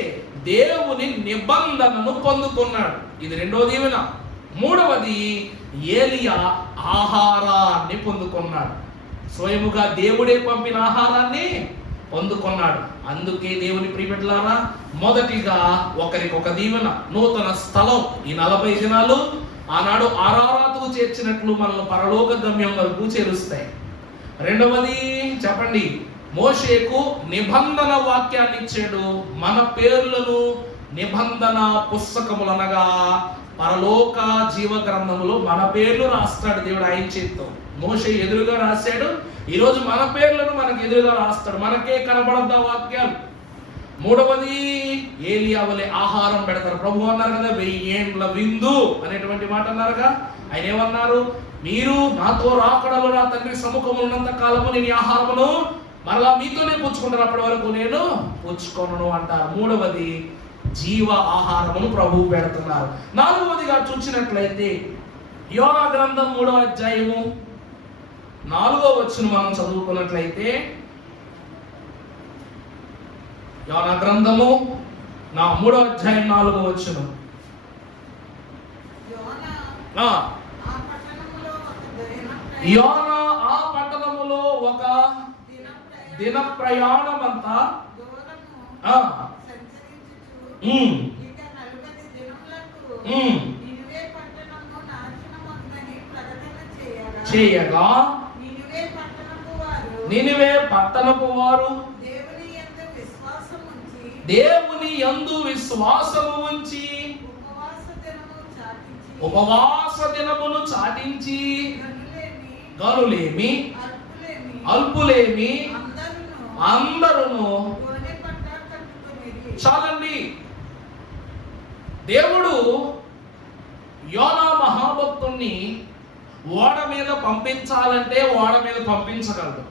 దేవుని నిబంధనను పొందుకున్నాడు. ఇది రెండవ దీవెన. మూడవది ఏలియా ఆహారాన్ని పొందుకున్నాడు. స్వయముగా దేవుడే పంపిన ఆహారాన్ని పొందుకున్నాడు. అందుకే దేవుని ప్రియబిడ్డలారా, మొదటిగా ఒకరికొక దీవెన, నూతన స్థలం. ఈ 40 దినాలు ఆనాడు అరారాతుకు చేర్చినట్లు మనల్ని పరలోక గమ్యం వరకు చేరుస్తాయి. రెండవది చెప్పండి, మోషేకు నిబంధన వాక్యాన్ని ఇచ్చాడు. మన పేర్లను నిబంధన పుస్తకములు అనగా పరలోక జీవ గ్రంథములో మన పేర్లు రాస్తాడు దేవుడు ఆయన చేతితో. మోషే ఎదురుగా రాశాడు, ఈరోజు మన పేర్లను మనకు ఎదురుగా రాస్తాడు, మనకే కనబడద్దా వాక్యాలు. మూడవది ఏలియా వలె ఆహారం పెడతారు. ప్రభు అన్నారు కదా 1000 ఏండ్ల విందు అనేటువంటి మాట అన్నారుగా. ఆయన ఏమన్నారు? మీరు నాతో రాకడలో నా తండ్రి సముఖము ఉన్నంత కాలము నేను ఆహారమును మరలా మీతోనే పుచ్చుకుంటాను, అప్పటి వరకు నేను పుచ్చుకొనను అంటారు. మూడవది జీవ ఆహారమును ప్రభువు పెడుతున్నారు. నాలుగవదిగా చూసినట్లయితే యోనా గ్రంథం 3వ అధ్యాయము 4వ వచనం మనం చదువుకున్నట్లయితే, యోనా గ్రంథము 3వ అధ్యాయం 4వ వచనం. యోనా ఆ పట్టణములో ఒక దిన ప్రయాణమంతా చేయగా నినివే పట్టణపు వారు దేవుని యందు విశ్వాసము ఉంచి ఉపవాస దినమును చాటించి గనులేమి అల్పులేమి అందరూ. చాలండి. దేవుడు యోనా మహాభక్తుణ్ణి ఓడ మీద పంపించాలంటే ఓడ మీద పంపించగలడు,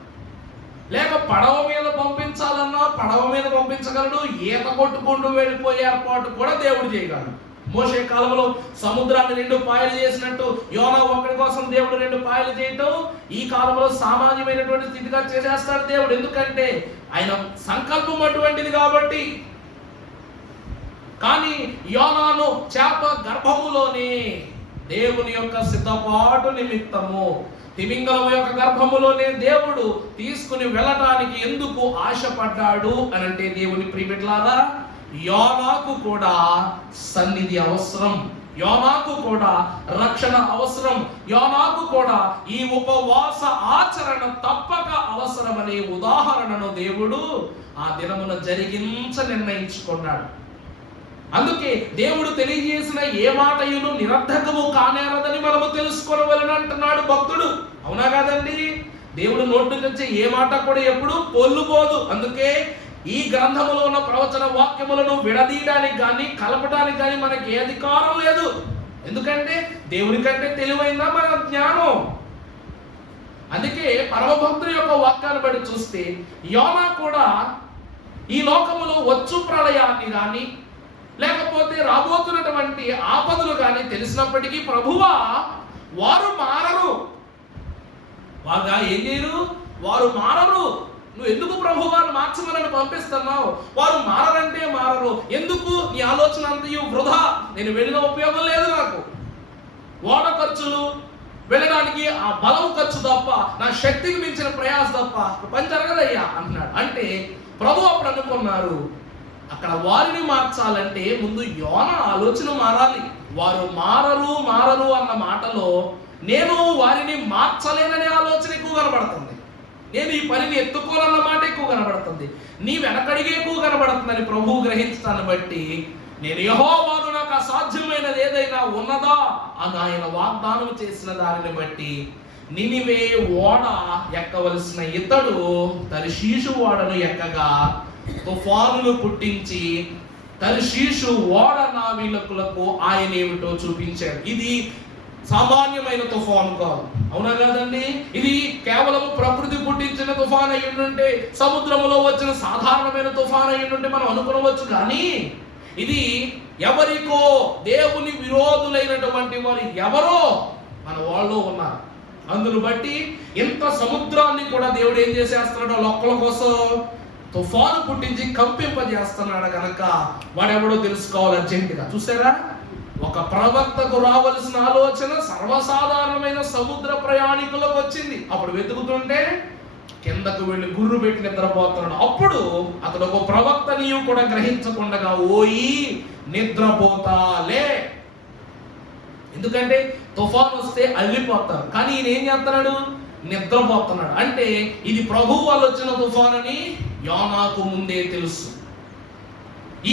లేక పడవ మీద పంపించాలన్నా పడవ మీద పంపించగలడు, ఈత కొట్టుకుంటూ వెళ్ళిపోయే ఏర్పాటు కూడా దేవుడు చేయగలడు. మోషే కాలంలో సముద్రాన్ని 2 పాయలు చేసినట్టు యోనా ఒక్కడి కోసం దేవుడు 2 పాయలు చేయటం ఈ కాలంలో సామాన్యమైనటువంటి స్థితిగా చేసేస్తాడు దేవుడు. ఎందుకంటే ఆయన సంకల్పం అటువంటిది కాబట్టి. కానీ యోనాను చేప గర్భములోనే దేవుని యొక్క సిద్ధపాటు నిమిత్తము తిమింగలం యొక్క గర్భములోనే దేవుడు తీసుకుని వెళ్ళటానికి ఎందుకు ఆశపడ్డాడు అని అంటే, దేవుని ప్రియబిడ్డలారా, యోనాకు కూడా సన్నిధి అవసరం, యోనాకు కూడా రక్షణ అవసరం, యోనాకు కూడా ఈ ఉపవాస ఆచరణ తప్పక అవసరమనే ఉదాహరణను దేవుడు ఆ దినమున జరిగించ నిర్ణయించుకున్నాడు. అందుకే దేవుడు తెలియజేసిన ఏ మాటయును నిరర్ధకము కానేరదని మనము తెలుసుకోవాలని అంటున్నాడు భక్తుడు. అవునా కాదండి? దేవుడు నోటి నుంచి ఏ మాట కూడా ఎప్పుడు పొల్లుపోదు. అందుకే ఈ గ్రంథములో ఉన్న ప్రవచన వాక్యములను విడదీయడానికి కానీ కలపడానికి కానీ మనకి ఏ అధికారం లేదు. ఎందుకంటే దేవుని కంటే తెలివైందా మన జ్ఞానం. అందుకే పరమభక్తుడి యొక్క వాక్యాన్ని బట్టి చూస్తే యోనా కూడా ఈ లోకములో వచ్చు ప్రళయాన్ని కానీ లేకపోతే రాబోతున్నటువంటి ఆపదలు కానీ తెలిసినప్పటికీ ప్రభువా వారు మారరు, వారుగా ఏం చేయరు, వారు మారరు. నువ్వు ఎందుకు ప్రభు వారు మార్చమని పంపిస్తున్నావు? వారు మారరంటే మారరు. ఎందుకు? నీ ఆలోచన అంతయు వృధా, నేను వెళ్ళిన ఉపయోగం లేదు, నాకు ఓడ ఖర్చులు వెళ్ళడానికి ఆ బలం ఖర్చు తప్ప, నా శక్తికి మించిన ప్రయాస తప్ప పని జరగదయ్యా అంటున్నాడు. అంటే ప్రభు అప్పుడు అనుకున్నారు, అక్కడ వారిని మార్చాలంటే ముందు యోనా ఆలోచన మారాలి. వారు మారరు మారరు అన్న మాటలో నేను వారిని మార్చలేననే ఆలోచన ఎక్కువ కనబడుతుంది, నేను ఈ పనిని ఎత్తుకోవాలన్న మాట ఎక్కువ కనబడుతుంది, నీ వెనకడిగే ఎక్కువ కనబడుతుందని ప్రభువు గ్రహించడాన్ని బట్టి నేను యెహోవాను నాకు అసాధ్యమైనది ఏదైనా ఉన్నదా అని ఆయన వాగ్దానం చేసిన దానిని బట్టి నినివే ఓడ ఎక్కవలసిన ఇతడు తర్షీషు ఓడను ఎక్కగా తుఫానులు పుట్టించి తర్షీషు ఓడ నావికులకు ఆయన ఏమిటో చూపించాడు. ఇది సామాన్యమైన తుఫాను కాదు, అవునా కాదండి? ఇది కేవలం ప్రకృతి పుట్టించిన తుఫాను అయ్యుంటే, సముద్రంలో వచ్చిన సాధారణమైన తుఫాను అయ్యుంటే మనం అనుకోవచ్చు. కానీ ఇది ఎవరికో దేవుని విరోధులైనటువంటి వారు ఎవరో మన వాళ్ళు ఉన్నారు. అందును బట్టి ఇంత సముద్రాన్ని కూడా దేవుడు ఏం చేసేస్తున్నాడో లొక్కల కోసం తుఫాను పుట్టించి కంపింపజేస్తున్నాడు కనుక వాడెవడో తెలుసుకోవాలి అర్జెంటుగా. చూసారా, ఒక ప్రవక్తకు రావలసిన ఆలోచన సర్వసాధారణమైన సముద్ర ప్రయాణికులకు వచ్చింది. అప్పుడు వెతుకుతుంటే కిందకు వెళ్ళి గుర్రు పెట్టి నిద్రపోతున్నాడు. అప్పుడు అతడు ఒక ప్రవక్త నీవు కూడా గ్రహించకుండా ఓయి నిద్రపోతాలే. ఎందుకంటే తుఫాను వస్తే అల్లిపోతారు, కానీ ఈయన ఏం చేస్తున్నాడు? నిద్రపోతున్నాడు. అంటే ఇది ప్రభువు వల్ల వచ్చిన తుఫానని యోనాకు ముందే తెలుసు.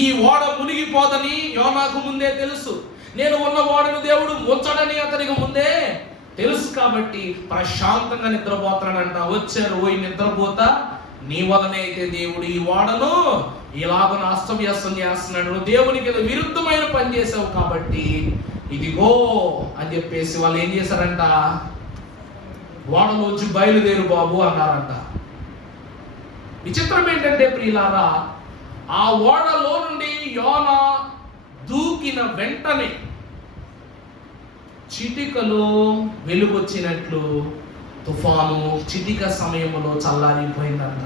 ఈ ఓడ మునిగిపోదని యోనాకు ముందే తెలుసు. నేను ఉన్న ఓడను దేవుడు ముంచడని అతనికి ముందే తెలుసు. కాబట్టి ప్రశాంతంగా నిద్రపోతాడంట. వచ్చారు, ఓయి నిద్రపోతా, నీ వలనే అయితే దేవుడు ఈ ఓడను ఇలాగ అస్తవ్యస్తం చేస్తున్నాడు, నువ్వు దేవునికి విరుద్ధమైన పని చేసావు కాబట్టి ఇదిగో అని చెప్పేసి వాళ్ళు ఏం చేశారంట? ఓడలోంచి బయలుదేరు బాబు అన్నారంట. విచిత్రం ఏంటంటే ప్రియులారా, ఆ ఓడలో నుండి యోనా దూకిన వెంటనే చిటికలో వెలుగొచ్చినట్లు తుఫాను చిటిక సమయంలో చల్లారిపోయిందంట.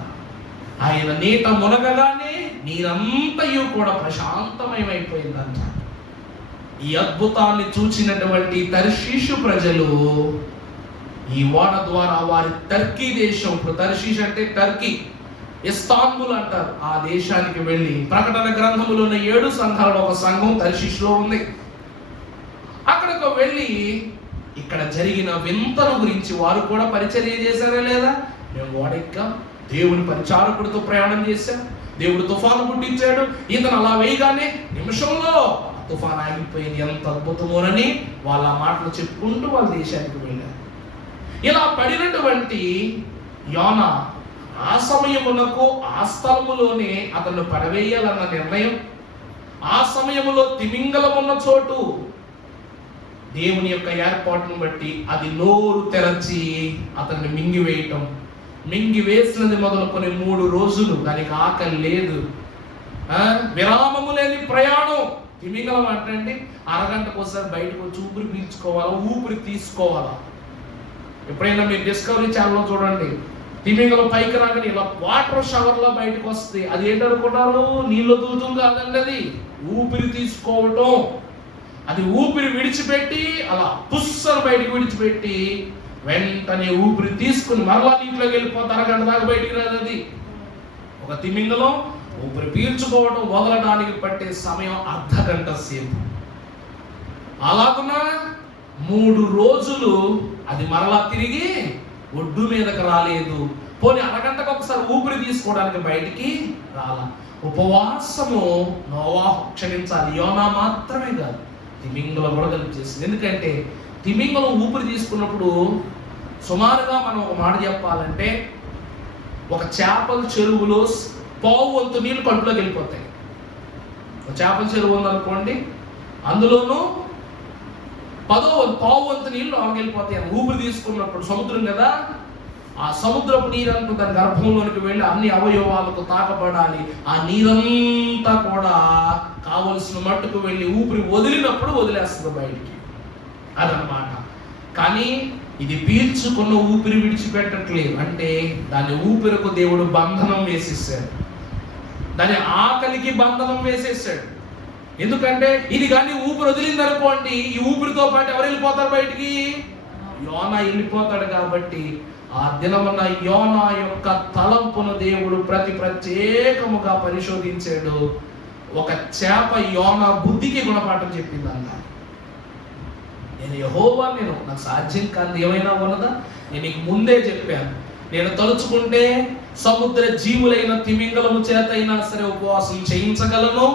ఆయన నీట మునగగానే నీరంతయు కూడా ప్రశాంతమయమైపోయిందంట. ఈ అద్భుతాన్ని చూసినటువంటి తర్షీషు ప్రజలు ఈ ఓడ ద్వారా వారి టర్కీ దేశం, ఇప్పుడు తర్షీష్ అంటే టర్కీ, ఇస్తాంబుల్ అంటారు, ఆ దేశానికి వెళ్ళి ప్రకటన గ్రంథములో ఉన్న 7 సంఘాలలో ఒక సంఘం తర్షీష్లో ఉంది. అక్కడికి వెళ్ళి ఇక్కడ జరిగిన వింతను గురించి వారు కూడా పరిచర్య చేశారా లేదా? మేము ఓడెక్కాం, దేవుని పరిచారకుడితో ప్రయాణం చేశాం, దేవుడు తుఫాను పుట్టించాడు, ఇతను అలా వేయగానే నిమిషంలో తుఫాను ఆగిపోయింది, ఎంత అద్భుతమోనని వాళ్ళ మాటలు చెప్పుకుంటూ వాళ్ళ దేశానికి వెళ్ళారు. ఇలా పడినటువంటి యోనా ఆ సమయమునకు ఆ స్థలములోనే అతను పడవేయాలన్న నిర్ణయం, ఆ సమయములో తిమింగలం ఉన్న చోటు దేవుని యొక్క ఏర్పాటును బట్టి అది నోరు తెరచి అతన్ని మింగివేయటం, మింగివేసినది మొదలుకొని 3 రోజులు దానికి ఆకలి లేదు, విరామము లేని ప్రయాణం. తిమింగలం అంటే అరగంటకు ఒకసారి బయటకు వచ్చి ఊపిరి పీల్చుకోవాలా, ఊపిరి తీసుకోవాలా. ఎప్పుడైనా మీరు డిస్కవరీ ఛానల్లో చూడండి, తిమింగలం పైకి రాగానే ఇలా వాటర్ షవర్లో బయటకు వస్తుంది. అది ఏంటనుకుంటారు? నీళ్ళు వదులుతుంది కాదండి, అది ఊపిరి తీసుకోవటం. అది ఊపిరి విడిచిపెట్టి అలా పుస్సను బయటికి విడిచిపెట్టి వెంటనే ఊపిరి తీసుకుని మరలా నీటిలోకి వెళ్ళిపోతే అరగంట దాకా బయటికి రాదు. అది ఒక తిమింగలం ఊపిరి పీల్చుకోవడం వదలడానికి పట్టే సమయం అర్ధగంట సేపు. అలాగున్నా 3 రోజులు అది మరలా తిరిగి ఒడ్డు మీదకి రాలేదు. పోనీ అరగంటకు ఒకసారి ఊపిరి తీసుకోవడానికి బయటికి రాలా. ఉపవాసము నోవాహు క్షమించాలి, యోనా మాత్రమే కాదు, తిమింగలం కూడా కలిపి చేసింది. ఎందుకంటే తిమింగలం ఊపిరి తీసుకున్నప్పుడు సుమారుగా మనం ఒక మాట చెప్పాలంటే, ఒక చేపల చెరువులో 1/4 వంతు నీళ్ళు కడుపులోకి వెళ్ళిపోతాయి. ఒక చేపల చెరువు ఉందనుకోండి, అందులోనూ 1/4 వంతు నీళ్ళు వెళ్ళిపోతాయి. ఊపిరి తీసుకున్నప్పుడు సముద్రం కదా, ఆ సముద్రపు నీరంతా దాని గర్భంలోనికి వెళ్ళి అన్ని అవయవాలకు తాకబడాలి. ఆ నీరంతా కూడా కావలసిన మట్టుకు వెళ్ళి ఊపిరి వదిలినప్పుడు వదిలేస్తుంది బయటికి, అదనమాట. కానీ ఇది పీల్చుకున్న ఊపిరి విడిచిపెట్టట్లేదు. అంటే దాని ఊపిరికి దేవుడు బంధనం వేసేసాడు, దాని ఆకలికి బంధనం వేసేసాడు. ఎందుకంటే ఇది కానీ ఊపిరి వదిలింది అనుకోండి, ఈ ఊపిరితో పాటు ఎవరు వెళ్ళిపోతారు బయటికి? యోనా వెళ్ళిపోతాడు. కాబట్టి ఆ దినమున యోనా యొక్క తలంపును దేవుడు ప్రత్యేకముగా పరిశోధించాడు. ఒక చేప యోనా బుద్ధికి గుణపాఠం చెప్పిందంట. నేను యెహోవా, నాకు సాధ్యం కాదు ఏమైనా ఉన్నదా? నేను నీకు ముందే చెప్పాను, నేను తలుచుకుంటే సముద్ర జీవులైన తిమింగలము చేత అయినా సరే ఉపవాసం చేయించగలను.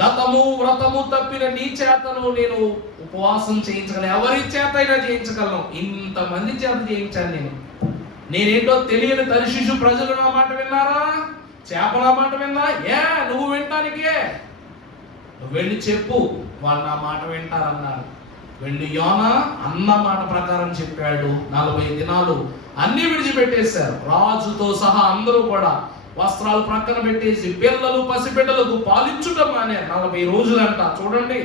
గతము వ్రతము తప్పిన నీ చేతను నేను ఉపవాసం చేయించగలను, ఎవరి చేత అయినా చేయించగలను. ఇంతమంది చేత చేయించాను. నేనేంటో తెలియని తర్షీషు ప్రజలు నా మాట విన్నారా? చేపల మాట విన్నా? నువ్వు వినటానికే, నువ్వు వెళ్ళి చెప్పు, వాళ్ళు నా మాట వింటారన్నాడు. వెళ్ళి యోనా అన్న మాట ప్రకారం చెప్పాడు. 40 దినాలు అన్ని విడిచిపెట్టేశారు, రాజుతో సహా అందరూ కూడా వస్త్రాలు ప్రక్కన పెట్టేసి పిల్లలు పసిపిల్లలకు పాలించటం మానేరు. 40 రోజులంట. చూడండి,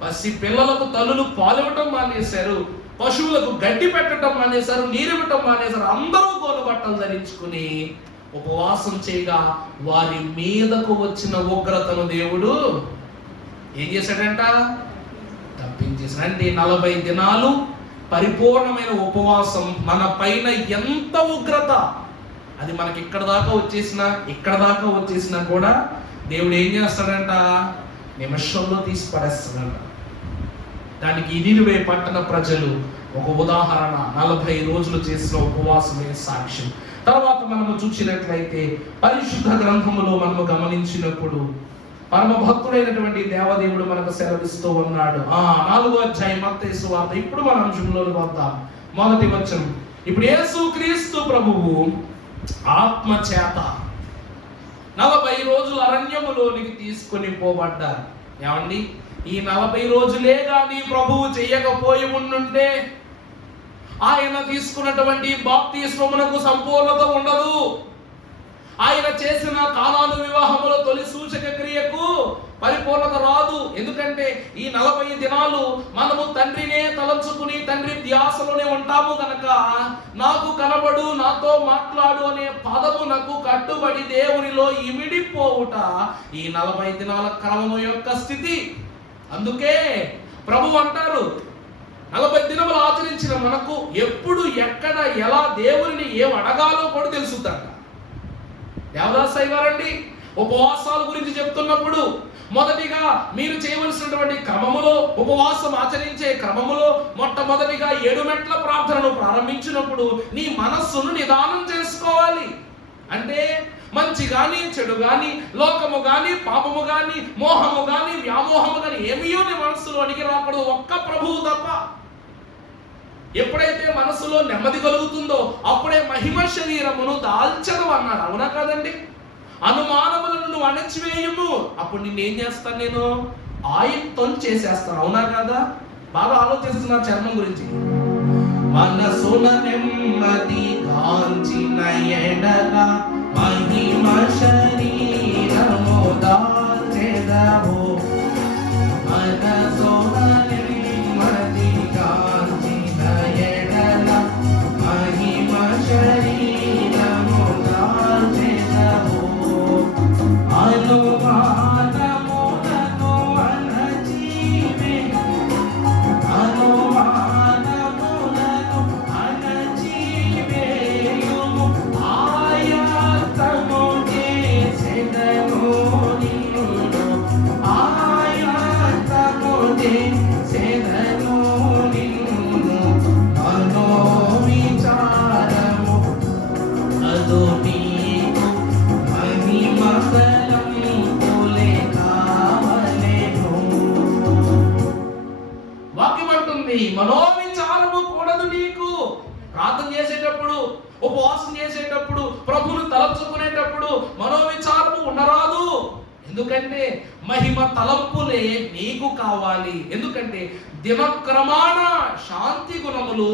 పసి పిల్లలకు తల్లులు పాలివ్వటం మానేశారు, పశువులకు గడ్డి పెట్టడం మానేశారు, నీరివ్వటం మానేశారు. అందరూ గోను బట్టలు ధరించుకుని ఉపవాసం చేయగా వారి మీదకు వచ్చిన ఉగ్రతను దేవుడు ఏం చేశాడంట? తప్పించేశాడు. అంటే 40 దినాలు పరిపూర్ణమైన ఉపవాసం మన పైన ఎంత ఉగ్రత, అది మనకి ఇక్కడ దాకా వచ్చేసినా కూడా దేవుడు ఏం చేస్తాడంట? నిమిషంలో తీసి పడేస్తాడంట. దానికి నినివే పట్టణ ప్రజలు ఒక ఉదాహరణ. 40 రోజులు చేసిన ఉపవాసమే సాక్ష్యం. తర్వాత మనము చూసినట్లయితే పరిశుద్ధ గ్రంథములో మనము గమనించినప్పుడు పరమ భక్తుడైనటువంటి దేవదేవుడు మనకు సెలవిస్తూ ఉన్నాడు. 4వ అధ్యాయం మత్తయి సువార్త. ఇప్పుడు మన అంశంలోకి వద్దాం. 1వ వచనం. ఇప్పుడు యేసు క్రీస్తు ప్రభువు ఆత్మ చేత 40 రోజులు అరణ్యములోనికి తీసుకొని పోబడ్డారు. ఏమండి, ఈ 40 రోజులే కానీ ప్రభువు చెయ్యకపోయి ఉండుంటే ఆయన తీసుకున్నటువంటి బాప్తిస్మమునకు సంపూర్ణత ఉండదు. ఆయన చేసిన కానాను వివాహములో తొలి సూచక క్రియకు పరిపూర్ణత రాదు. ఎందుకంటే ఈ 40 దినాలు మనము తండ్రినే తలంచుకుని తండ్రి ధ్యాసలోనే ఉంటాము కనుక, నాకు కనబడు, నాతో మాట్లాడు అనే పదమునకు కట్టుబడి దేవునిలో ఇమిడిపోవుట ఈ 40 దినాల క్రమము యొక్క స్థితి. అందుకే ప్రభు అంటారు, 40 దినములు ఆచరించిన మనకు ఎప్పుడు ఎక్కడ ఎలా దేవుని ఏం అడగాలో కూడా తెలుసుద్దంట. దేవదాసయ్య గారండి ఉపవాసాల గురించి చెప్తున్నప్పుడు మొదటిగా మీరు చేయవలసినటువంటి క్రమములో, ఉపవాసం ఆచరించే క్రమములో మొట్టమొదటిగా 7 మెట్ల ప్రార్థనను ప్రారంభించినప్పుడు నీ మనస్సును నిదానం చేసుకోవాలి. అంటే మంచి గాని చెడు గాని, లోకము గాని పాపము గాని, మోహము గాని వ్యామోహము గాని ఏమీయో నీ మనస్సులోనికి రాకూడదు, ఒక్క ప్రభువు తప్ప. ఎప్పుడైతే మనసులో నెమ్మది కలుగుతుందో అప్పుడే మహిమ శరీరమును దాల్చదు అన్నాడు. అవునా కాదండి? అనుమానములను నువ్వు అణచివేయము, అప్పుడు నిన్నేం చేస్తాను, నేను ఆయుక్తం చేసేస్తాను. అవునా కాదా? బాగా ఆలోచిస్తున్నారు చర్మం గురించి. మనసున నెమ్మది కాంచిన ఎడల మహిమ శరీరము దాల్చెదవు. మనసున నెమ్మది కాంచిన ఎడల మహిమ శరీరము దాల్చెదవు. అనుమానములను అణచివే, అనుమానములను అణచివేయుము. ఆయాసము చేసెదను నిన్ను, ఆయాసము చేసెదను నిన్ను. మనోవిచారము అదు నీకు మహిమగలం పులే కావలెను. వాక్యం అంటుంది, మనోవిచారము కూడదు నీకు. ప్రార్థన చేసేటప్పుడు, ఉపవాసం చేసేటప్పుడు, ప్రభువును తలంచుకునేటప్పుడు మనోవిచారము ఉండరాదు. ఎందుకంటే మహిమ తలంపులే నీకు కావాలి. ఎందుకంటే దినక్రమాణ శాంతి గుణములు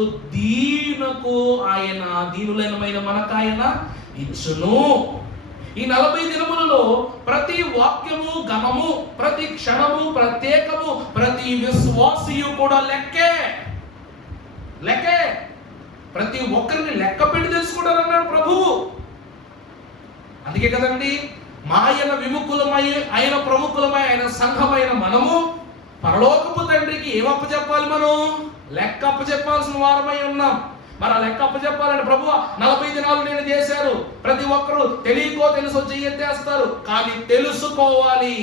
దీనులైన మనకాయన ఇచ్చును. ఈ 40 దినములలో ప్రతి వాక్యము ఘనము, ప్రతి క్షణము ప్రత్యేకము, ప్రతి విశ్వాసియు కూడా లెక్కే. ప్రతి ఒక్కరిని లెక్క పెట్టి తెలుసుకుంటారన్నాడు ప్రభువు. అందుకే కదండి ఆయన విముఖులమై, ఆయన ప్రముఖులమై, ఆయన సంఘమైన మనము పరలోకపు తండ్రికి ఏం అప్పచెప్పాలి? మనం లెక్క అప్పచెప్పాల్సిన వారమై ఉన్నాం. మరి ఆ లెక్క అప్పచెప్పాలంటే ప్రభు 40 దినాలు నేను చేశారు. ప్రతి ఒక్కరు తెలియకో తెలుసో చెయ్యెత్తేస్తారు, కానీ తెలుసుకోవాలి,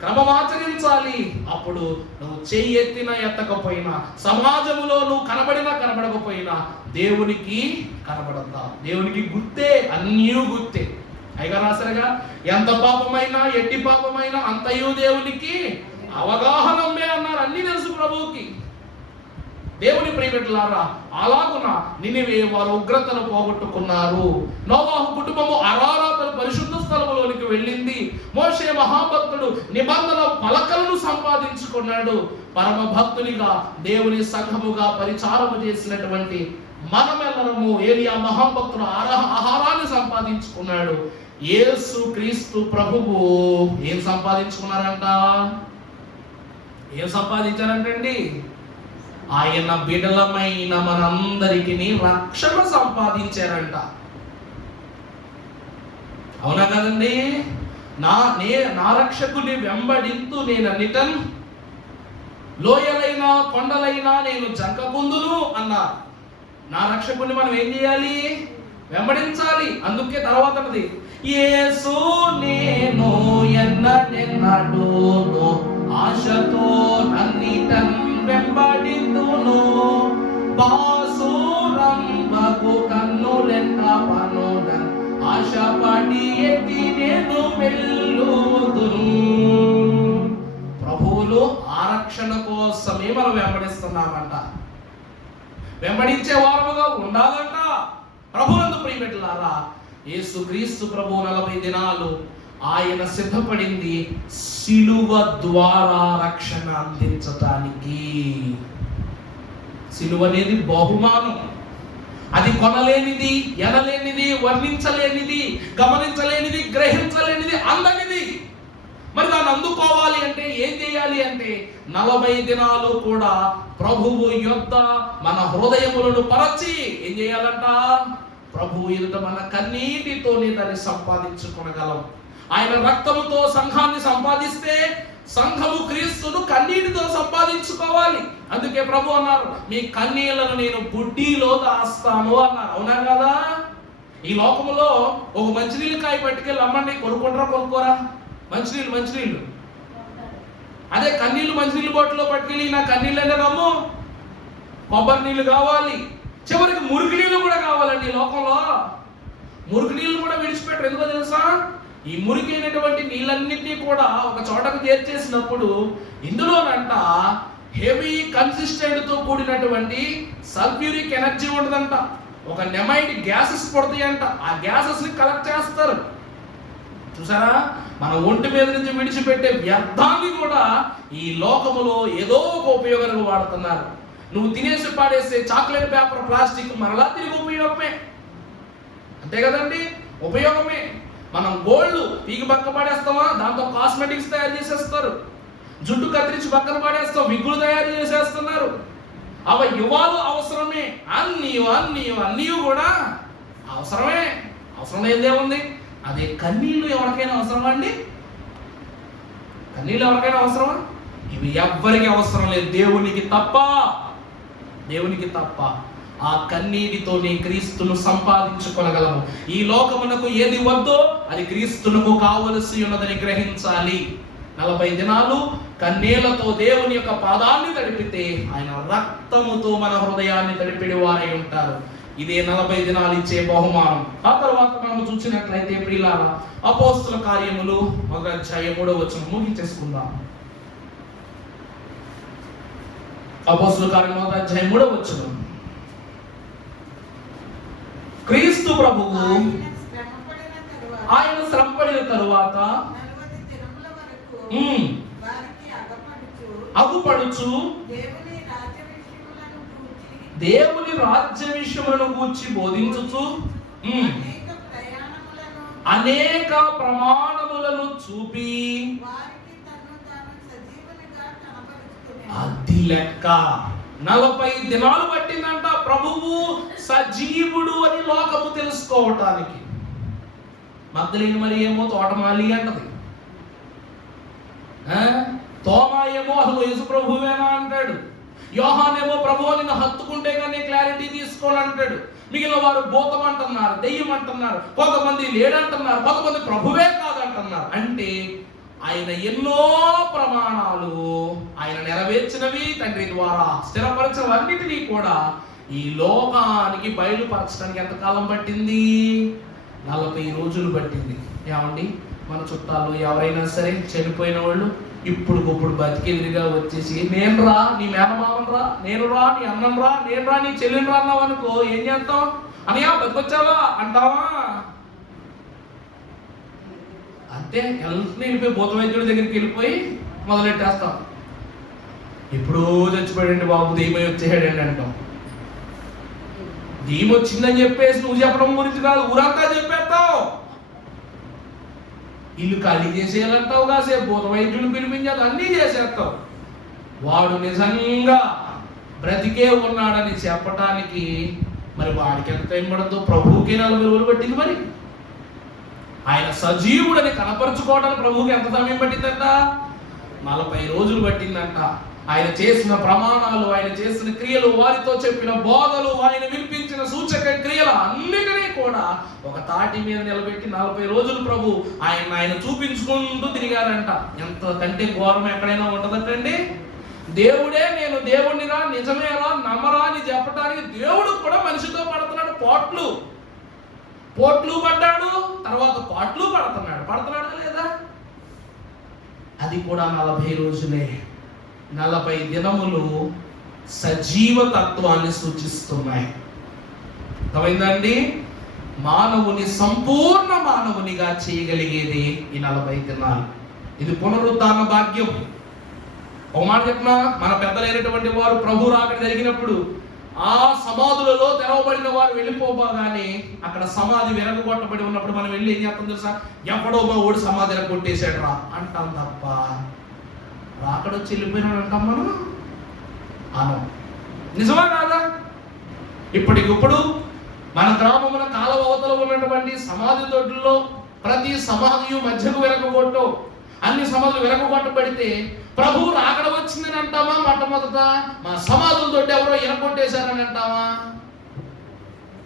క్రమమాచరించాలి. అప్పుడు నువ్వు చెయ్యెత్తినా ఎత్తకపోయినా, సమాజంలో నువ్వు కనబడినా కనబడకపోయినా దేవునికి కనబడతా. దేవునికి గుర్తే, అన్నీ గుర్తే. అయిగా రాశారుగా, ఎంత పాపమైనా ఎట్టి పాపమైనా అంతయు దేవునికి అవగాహనమే అన్నారు. అన్ని తెలుసు ప్రభువుకి. దేవుని ప్రియబిడ్డలారా, అలాగున నినివే వారు ఉగ్రతను పోగొట్టుకున్నారు. నోవాహు కుటుంబము అరారాతు పరిశుద్ధ స్థలములోనికి వెళ్ళింది. మోషే మహాభక్తుడు నిబంధన పలకలను సంపాదించుకున్నాడు. పరమ భక్తునిగా దేవుని సంఘముగా పరిచారము చేసినటువంటి మనమెల్లరము ఏలియా మహాభక్తుడు ఆహారాన్ని సంపాదించుకున్నాడు. యేసు క్రీస్తు ప్రభువు ఏం సంపాదించుకున్నారంట? ఏం సంపాదించారంటండి? ఆయన బిడలమైన మనందరికీ రక్షణ సంపాదించారంట. అవునా కదండి? నా రక్షకుని వెంబడింతు నేను అన్నిటన్, లోయలైనా కొండలైనా నేను జంకకుందును అన్నారు. నా రక్షకుని మనం ఏం చేయాలి? వెంబడించాలి. అందుకే తర్వాత యేసు నేను ఎన్నడెన్నడూను ఆశతో నన్నిటన్ వెంబడిందును, బాసురంబకు కన్నులెంత పనుడన్ ఆశపడి ఎత్తి నేను వెళ్ళుదును. ప్రభువులు ఆరక్షణ కోసమే మనం వెంబడిస్తున్నామంట. వెంబడించే వారముగా ఉండాలంట. ప్రభువునందు ప్రియబిడ్డలారా, యేసు క్రీస్తు ప్రభు 40 దినాలు ఆయన సిద్ధపడింది సిలువ ద్వారా రక్షణ అందించటానికి. సిలువ అనేది బహుమానం. అది కొనలేనిది, ఎనలేనిది, వర్ణించలేనిది, గమనించలేనిది, గ్రహించలేనిది, అందనిది. మరి దాన్ని అందుకోవాలి అంటే ఏం చేయాలి అంటే 40 దినాలు కూడా ప్రభువు యొద్ద మన హృదయములను పరచి ఏం చేయాలంట? ప్రభువు ఎదుట మన కన్నీటితోనే దాన్ని సంపాదించుకొనగలం. ఆయన రక్తముతో సంఘాన్ని సంపాదిస్తే సంఘము క్రీస్తును కన్నీటితో సంపాదించుకోవాలి. అందుకే ప్రభు అన్నారు, మీ కన్నీళ్లను నేను బుడ్డిలో దాస్తాను అన్నారు. అవునా కదా? ఈ లోకంలో ఒక మంచినీళ్ళు కాయ పట్టుకెళ్ళి అమ్మండి, కొనుక్కుంటారా కొనుక్కోరా? మంచినీళ్ళు అదే కన్నీళ్ళు మంచినీళ్ళు బాటిల్లో పట్టుకెళ్ళి నా కన్నీళ్ళు అంటే నమ్ము, కొబ్బరి నీళ్ళు కావాలి, చివరికి మురికి నీళ్ళు కూడా కావాలండి. ఈ లోకంలో మురికి నీళ్ళు కూడా విడిచిపెట్టరు. ఎందుకో తెలుసా? ఈ మురికైనటువంటి నీళ్ళన్నింటినీ కూడా ఒక చోటకు చేర్చేసినప్పుడు ఇందులోనంట హెవీ కన్సిస్టెంట్ తో కూడినటువంటి సల్ఫ్యూరిక్ ఎనర్జీ ఉండదంట. ఒక నెమైడ్ గ్యాసెస్ పడతాయంట. ఆ గ్యాసెస్ ని కలెక్ట్ చేస్తారు. చూసారా? మన ఒంటి మీద నుంచి విడిచిపెట్టే వ్యర్థాన్ని కూడా ఈ లోకములో ఏదో ఒక ఉపయోగానికి వాడుతున్నారు. నువ్వు తినేసి పాడేస్తే చాక్లెట్ పేపర్, ప్లాస్టిక్ మరలా తిరిగి ఉపయోగమే. అంతే కదండి, ఉపయోగమే. మనం గోల్డ్ పీకి పక్క పడేస్తామా, దాంతో కాస్మెటిక్స్ తయారు చేసేస్తారు. జుట్టు కత్తిరించి పక్కన పడేస్తాం, విగ్గులు తయారు చేసేస్తున్నారు. అవి యువాలు అవసరమే. అన్నీ కూడా అవసరమే. అవసరం లేదేముంది? అదే కన్నీళ్లు ఎవరికైనా అవసరమా అండి? కన్నీళ్ళు ఎవరికైనా అవసరమా? ఇవి ఎవ్వరికి అవసరం లేదు, దేవునికి తప్ప. ఆ కన్నీటితోనే క్రీస్తును సంపాదించుకొనగలము. ఈ లోకమునకు ఏది వద్దో అది క్రీస్తునకు కావలసి ఉన్నదని గ్రహించాలి. 40 దినాలు కన్నీళ్లతో దేవుని యొక్క పాదాన్ని తడిపితే ఆయన రక్తముతో మన హృదయాన్ని తడిపిడి వారై ఉంటారు. ఇదే 40 దినాలు ఇచ్చే బహుమానం. ఆ తర్వాత మనం చూసినట్లయితే ప్రియులారా, అపోస్తుల కార్యములు 1వ అధ్యాయం 3వ వచనం ముగించేసుకుందాం. అపోస్తుల కార్యములు 1వ అధ్యాయం 3వ వచనం. క్రీస్తు ప్రభువు ఆయన శ్రమపడిన తరువాత అగుపడుచు దేవుని రాజ్య విషయములను గూర్చి బోధించుచు అనేక ప్రమాణములను చూపి అది లెక్క 40 దినాలు పట్టిందంట ప్రభువు సజీవుడు అని లోకము తెలుసుకోవటానికి. మగ్దలేని మరి ఏమో తోటమాలి అంటది, తోమా ఏమో అసలు యేసు ప్రభువేనా అంటాడు, యోహానేమో ప్రభువు నిన్ను హత్తుకుంటే కానీ క్లారిటీ తీసుకోని అంటాడు. మిగిలిన వారు భూతం అంటున్నారు, దెయ్యం అంటున్నారు, కొంతమంది లేడంటున్నారు, కొంతమంది ప్రభువే కాదంటున్నారు. అంటే ఆయన ఎన్నో ప్రమాణాలు ఆయన నెరవేర్చినవి తండ్రి ద్వారా స్థిరపరచవన్నిటినీ కూడా ఈ లోకానికి బయలుపరచడానికి ఎంతకాలం పట్టింది? 40 రోజులు పట్టింది. ఏమండి, మన చుట్టాలు ఎవరైనా సరే చనిపోయిన వాళ్ళు ఇప్పుడు బతికెదిరిగా వచ్చేసి నేను రా, నీ మేనమామన్ రా, నేను రా, నీ అన్నం రా, నేను రా, నీ చెల్లిని రా అన్నావు అనుకో, ఏం చేస్తాం? అనియా బతికొచ్చావా అంటావా? అంతే, వెళ్ళిపోయి భూత వైద్యుడి దగ్గరికి వెళ్ళిపోయి మొదలెట్టేస్తాం. ఎప్పుడో చచ్చిపోయాడండి బాబు, దెయ్యమై వచ్చేసాడండి అంటాం. దెయ్యం వచ్చిందని చెప్పేసి నువ్వు చెప్పడం గురించి కాదు, ఊరంతా చెప్పేస్తావు. ఇల్లు ఖాళీ చేసేయాలంటావు, కాసేపు భూత వైద్యుని పిలిపించాలి, అన్నీ చేసేస్తావు. వాడు నిజంగా బ్రతికే ఉన్నాడని చెప్పటానికి మరి వాడికి ఎంత టైం పడద్దు? ప్రభువుకి 40 రోజులు పట్టింది. మరి ఆయన సజీవుడని కనపరుచుకోవడానికి ప్రభువుకి ఎంత సమయం పట్టిందంట? 40 రోజులు పట్టిందంట. ఆయన చేసిన ప్రమాణాలు, ఆయన చేసిన క్రియలు, వారితో చెప్పిన బోధలు, ఆయన వినిపించిన సూచక క్రియలు అన్నిటినీ కూడా ఒక తాటి మీద నిలబెట్టి 40 రోజులు ప్రభు ఆయన చూపించుకుంటూ తిరిగారంట. ఎంత కంటే ఘోరం ఎక్కడైనా ఉంటుందంటండి? దేవుడే నేను దేవుణ్ణిరా, నిజమేరా, నమ్మరా అని చెప్పడానికి దేవుడు కూడా మనిషితో పడుతున్నాడు. పోట్లు పడ్డాడు, తర్వాత పాట్లు పడుతున్నాడా లేదా? అది కూడా 40 రోజులే. 40 దినములు సజీవ తత్వాన్ని సూచిస్తున్నాయి. అర్థమైందండి? మానవుని సంపూర్ణ మానవునిగా చేయగలిగేది ఈ 40 దినాలు. ఇది పునరుత్థాన భాగ్యం. ఒక మాట చెప్పిన, మన పెద్దలైనటువంటి వారు ప్రభు రాకడ జరిగినప్పుడు ఆ సమాధులలో తెరవబడిన వారు వెళ్ళిపోగానే అక్కడ సమాధి వెరగొట్టబడి ఉన్నప్పుడు మనం వెళ్ళి ఏం చేస్తాం తెలుసా? ఎప్పుడో మా ఓడి సమాధి వెరగొట్టేశాడు రా అంటాం తప్ప రాకడొచ్చి వెళ్ళిపోయినాడు అంటాం మనం అనం. నిజమా కాదా? ఇప్పటికిప్పుడు మన గ్రామమున కాలువ అవతల ఉన్నటువంటి సమాధి దొడ్లలో ప్రతి సమాధి మధ్యకు వెరగొట్టు, అన్ని సమాధులు వెరగొట్టబడితే ప్రభు రాకడ వచ్చిందని అంటామా? మొట్టమొదట మా సమాధుల దొడ్డి ఎవరో ఎరగొట్టేశారని అంటామా?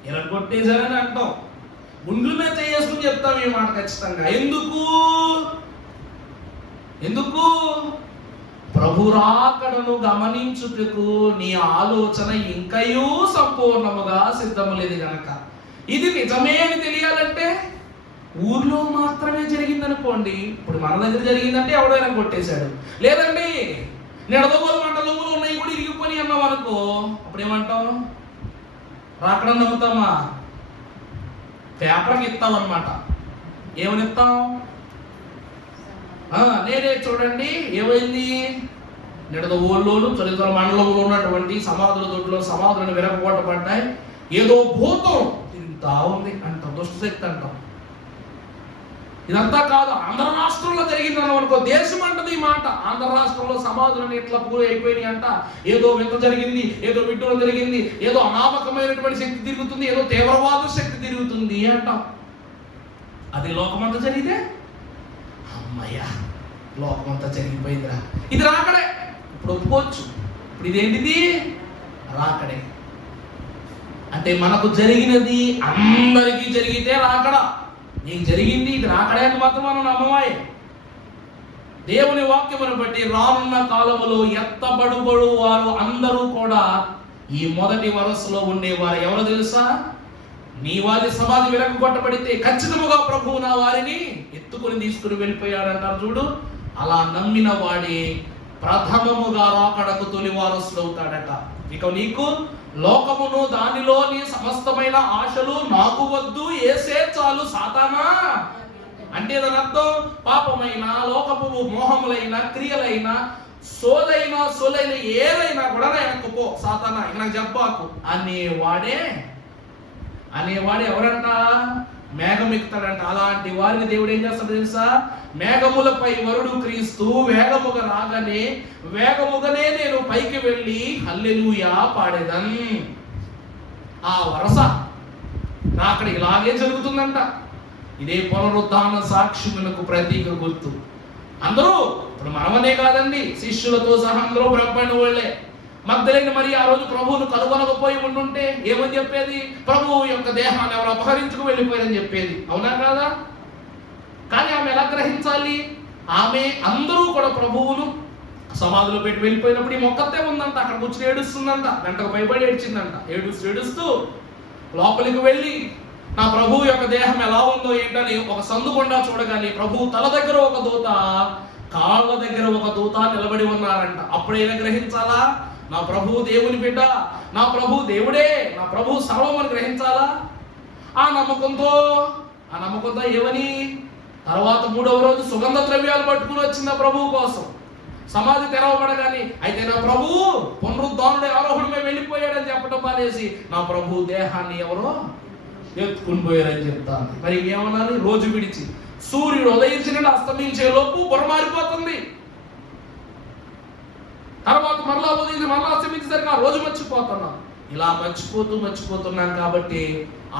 ఎరగొట్టేశారని అంటాం. గుండ్ల మీద చేసుకుని చెప్తాం ఈ మాట ఖచ్చితంగా. ఎందుకు ప్రభు రాకడను గమనించుటకు నీ ఆలోచన ఇంకయూ సంపూర్ణముగా సిద్ధము లేదు గనక. ఇది నిజమే అని తెలియాలంటే ఊర్లో మాత్రమే జరిగిందనుకోండి, ఇప్పుడు మన దగ్గర జరిగిందంటే ఎవడైనా కొట్టేశాడు, లేదండి నిడదవోలు మండలంలో ఉన్నాయి కూడా ఇరిగిపోయి అన్నాం అనుకో, అప్పుడు ఏమంటాం? రాకడం నమ్ముతామా? పేపర్కి ఇస్తాం అన్నమాట. ఏమని ఇస్తాం? నేనే చూడండి ఏమైంది, నిడదవోలులోను చరిత్ర మండలంలో ఉన్నటువంటి సమాధుల దొడ్లో సమాధులను విరగొట్టబడ్డాయి, ఏదో భూతం తిరుగుతా ఉంది అంటాం, దుష్టశక్తి అంటాం. ఇదంతా కాదు, ఆంధ్ర రాష్ట్రంలో జరిగిందని అనుకో, దేశం అంటది ఈ మాట. ఆంధ్ర రాష్ట్రంలో సమాధులను ఇట్లా పూరి అయిపోయినాయి అంట, ఏదో వింత జరిగింది, ఏదో విడ్డూరం జరిగింది, ఏదో అనామకమైనటువంటి శక్తి తిరుగుతుంది, ఏదో తీవ్రవాద శక్తి తిరుగుతుంది అంటాం. అది లోకమంతా జరిగితే అమ్మయ్యా లోకమంతా జరిగిపోయిందిరా, ఇది రాకడే, ఇప్పుడు ఒప్పుకోవచ్చు. ఇప్పుడు ఇదేంటిది? రాకడే. అంటే మనకు జరిగినది అందరికీ జరిగితే రాకడా, నీకు జరిగింది ఇది రాకడే అని మాత్రం మనం నమ్మవాయి. దేవుని వాక్యమును బట్టి రానున్న కాలములో ఎత్తబడుబడు వారు అందరూ కూడా ఈ మొదటి వరుసలో ఉండేవారు. ఎవరు తెలుసా? నీ వారి సమాధి విరగొట్టబడితే ఖచ్చితముగా ప్రభువు నా వారిని ఎత్తుకొని తీసుకుని వెళ్ళిపోయాడంటారు చూడు. అలా నమ్మిన వాడే ప్రథమముగా రాకడకు తొలి వారసుడు అవుతాడట. ఇక నీకు లోకమును దానిలోని సమస్తమైన ఆశలు నాకు వద్దు, ఏసే చాలు సాతానా అంటే దాని అర్థం పాపమైన లోకపు మోహములైన క్రియలైన సోలైన ఏదైనా కూడా వెనక్కు పో సాతానా, ఇక నాకు చెప్పాకు అనేవాడే ఎవరంట? మేఘం ఎక్కుతాడంట. అలాంటి వారిని దేవుడు ఏం చేస్తాడు తెలుసా? మేఘములపై వరుడు క్రీస్తు వేగముగా రాగానే వేగముగానే నేను పైకి వెళ్ళి హల్లెలూయా పాడేదన్. ఆ వరస అక్కడ ఇలాగే జరుగుతుందంట. ఇదే పునరుద్ధాన సాక్షులకు ప్రతీక గుర్తు. అందరూ ఇప్పుడు మనమనే కాదండి, శిష్యులతో సహా అందరూ బ్రహ్మణ వాళ్ళే. మగ్దలేని మరి ఆ రోజు ప్రభువును కనుగొనకపోయి ఉండుంటే ఏమని చెప్పేది? ప్రభువు యొక్క దేహాన్ని ఎవరు అపహరించుకు వెళ్ళిపోయారని చెప్పేది, అవునా కాదా? కానీ ఆమె ఎలా గ్రహించాలి? ఆమె అందరూ కూడా ప్రభువును సమాధిలో పెట్టి వెళ్ళిపోయినప్పుడు ఈ మొక్కతే ఉందంట, అక్కడ కూర్చుని ఏడుస్తుందంట, గంటకు భయపడి ఏడ్చిందంట. ఏడుస్తూ లోపలికి వెళ్ళి నా ప్రభువు యొక్క దేహం ఎలా ఉందో ఏంటని ఒక సందుకుండా చూడగానే ప్రభువు తల దగ్గర ఒక దూత, కాళ్ళ దగ్గర ఒక దూత నిలబడి ఉన్నారంట. అప్పుడైనా గ్రహించాలా? నా ప్రభువు దేవుని బిడ్డ, నా ప్రభువు దేవుడే, నా ప్రభువు సర్వమని గ్రహించాలా? ఆ నమ్మకంతో ఏమని తర్వాత 3వ రోజు సుగంధ ద్రవ్యాలు పట్టుకుని వచ్చింది ప్రభువు కోసం. సమాధి తెరవబడగాని అయితే నా ప్రభువు పునరుద్ధానుడే ఆరోహణమే వెళ్ళిపోయాడని చెప్పడం మానేసి నా ప్రభువు దేహాన్ని ఎవరో ఎత్తుకుని పోయారని చెప్తాను. మరి ఏమనాలి? రోజు విడిచి సూర్యుడు ఉదయించిన అస్తమించే లోపు బుర్ర మారిపోతుంది. తర్వాత మరలా ఉదయించి మరలా అస్తమించేసరికి ఆ రోజు మర్చిపోతున్నాం. ఇలా మర్చిపోతున్నాం కాబట్టి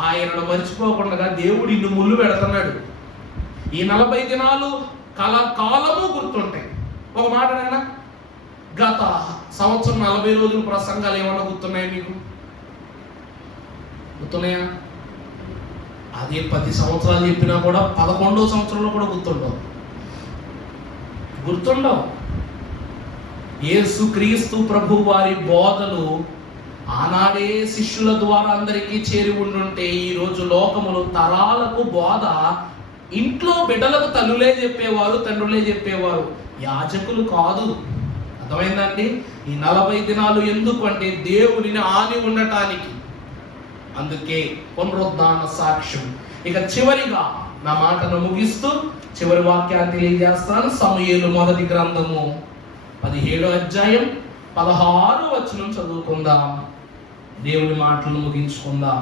ఆయనను మర్చిపోకుండా దేవుడు ఇన్ని ముళ్ళు పెడుతున్నాడు. ఈ 40 దినాలు కాలము గుర్తుంటాయి. ఒక మాట నాయన, గత సంవత్సరం 40 రోజులు ప్రసంగాలు ఏమన్నా గుర్తున్నాయా మీకు? గుర్తున్నాయా? అదే 10 సంవత్సరాలు చెప్పినా కూడా 11వ సంవత్సరంలో కూడా గుర్తుండవు. యేసు క్రీస్తు ప్రభు వారి బోధలు ఆనాడే శిష్యుల ద్వారా అందరికీ చేరి ఉండుంటే ఈరోజు లోకములు తరాలకు బోధ ఇంట్లో బిడ్డలకు తల్లులే చెప్పేవారు, తండ్రులే చెప్పేవారు, యాజకులు కాదు. అర్థమైందండి? ఈ 40 దినాలు ఎందుకు అంటే దేవునిని ఆని ఉండటానికి. అందుకే పునరుద్ధాన సాక్ష్యం. ఇక చివరిగా నా మాటను ముగిస్తూ చివరి వాక్యాన్ని తెలియజేస్తాను. సమూయేలు మొదటి గ్రంథము 17వ అధ్యాయం 16వ వచనం చదువుకుందాం. దేవుని మాటలు ముగించుకుందాం.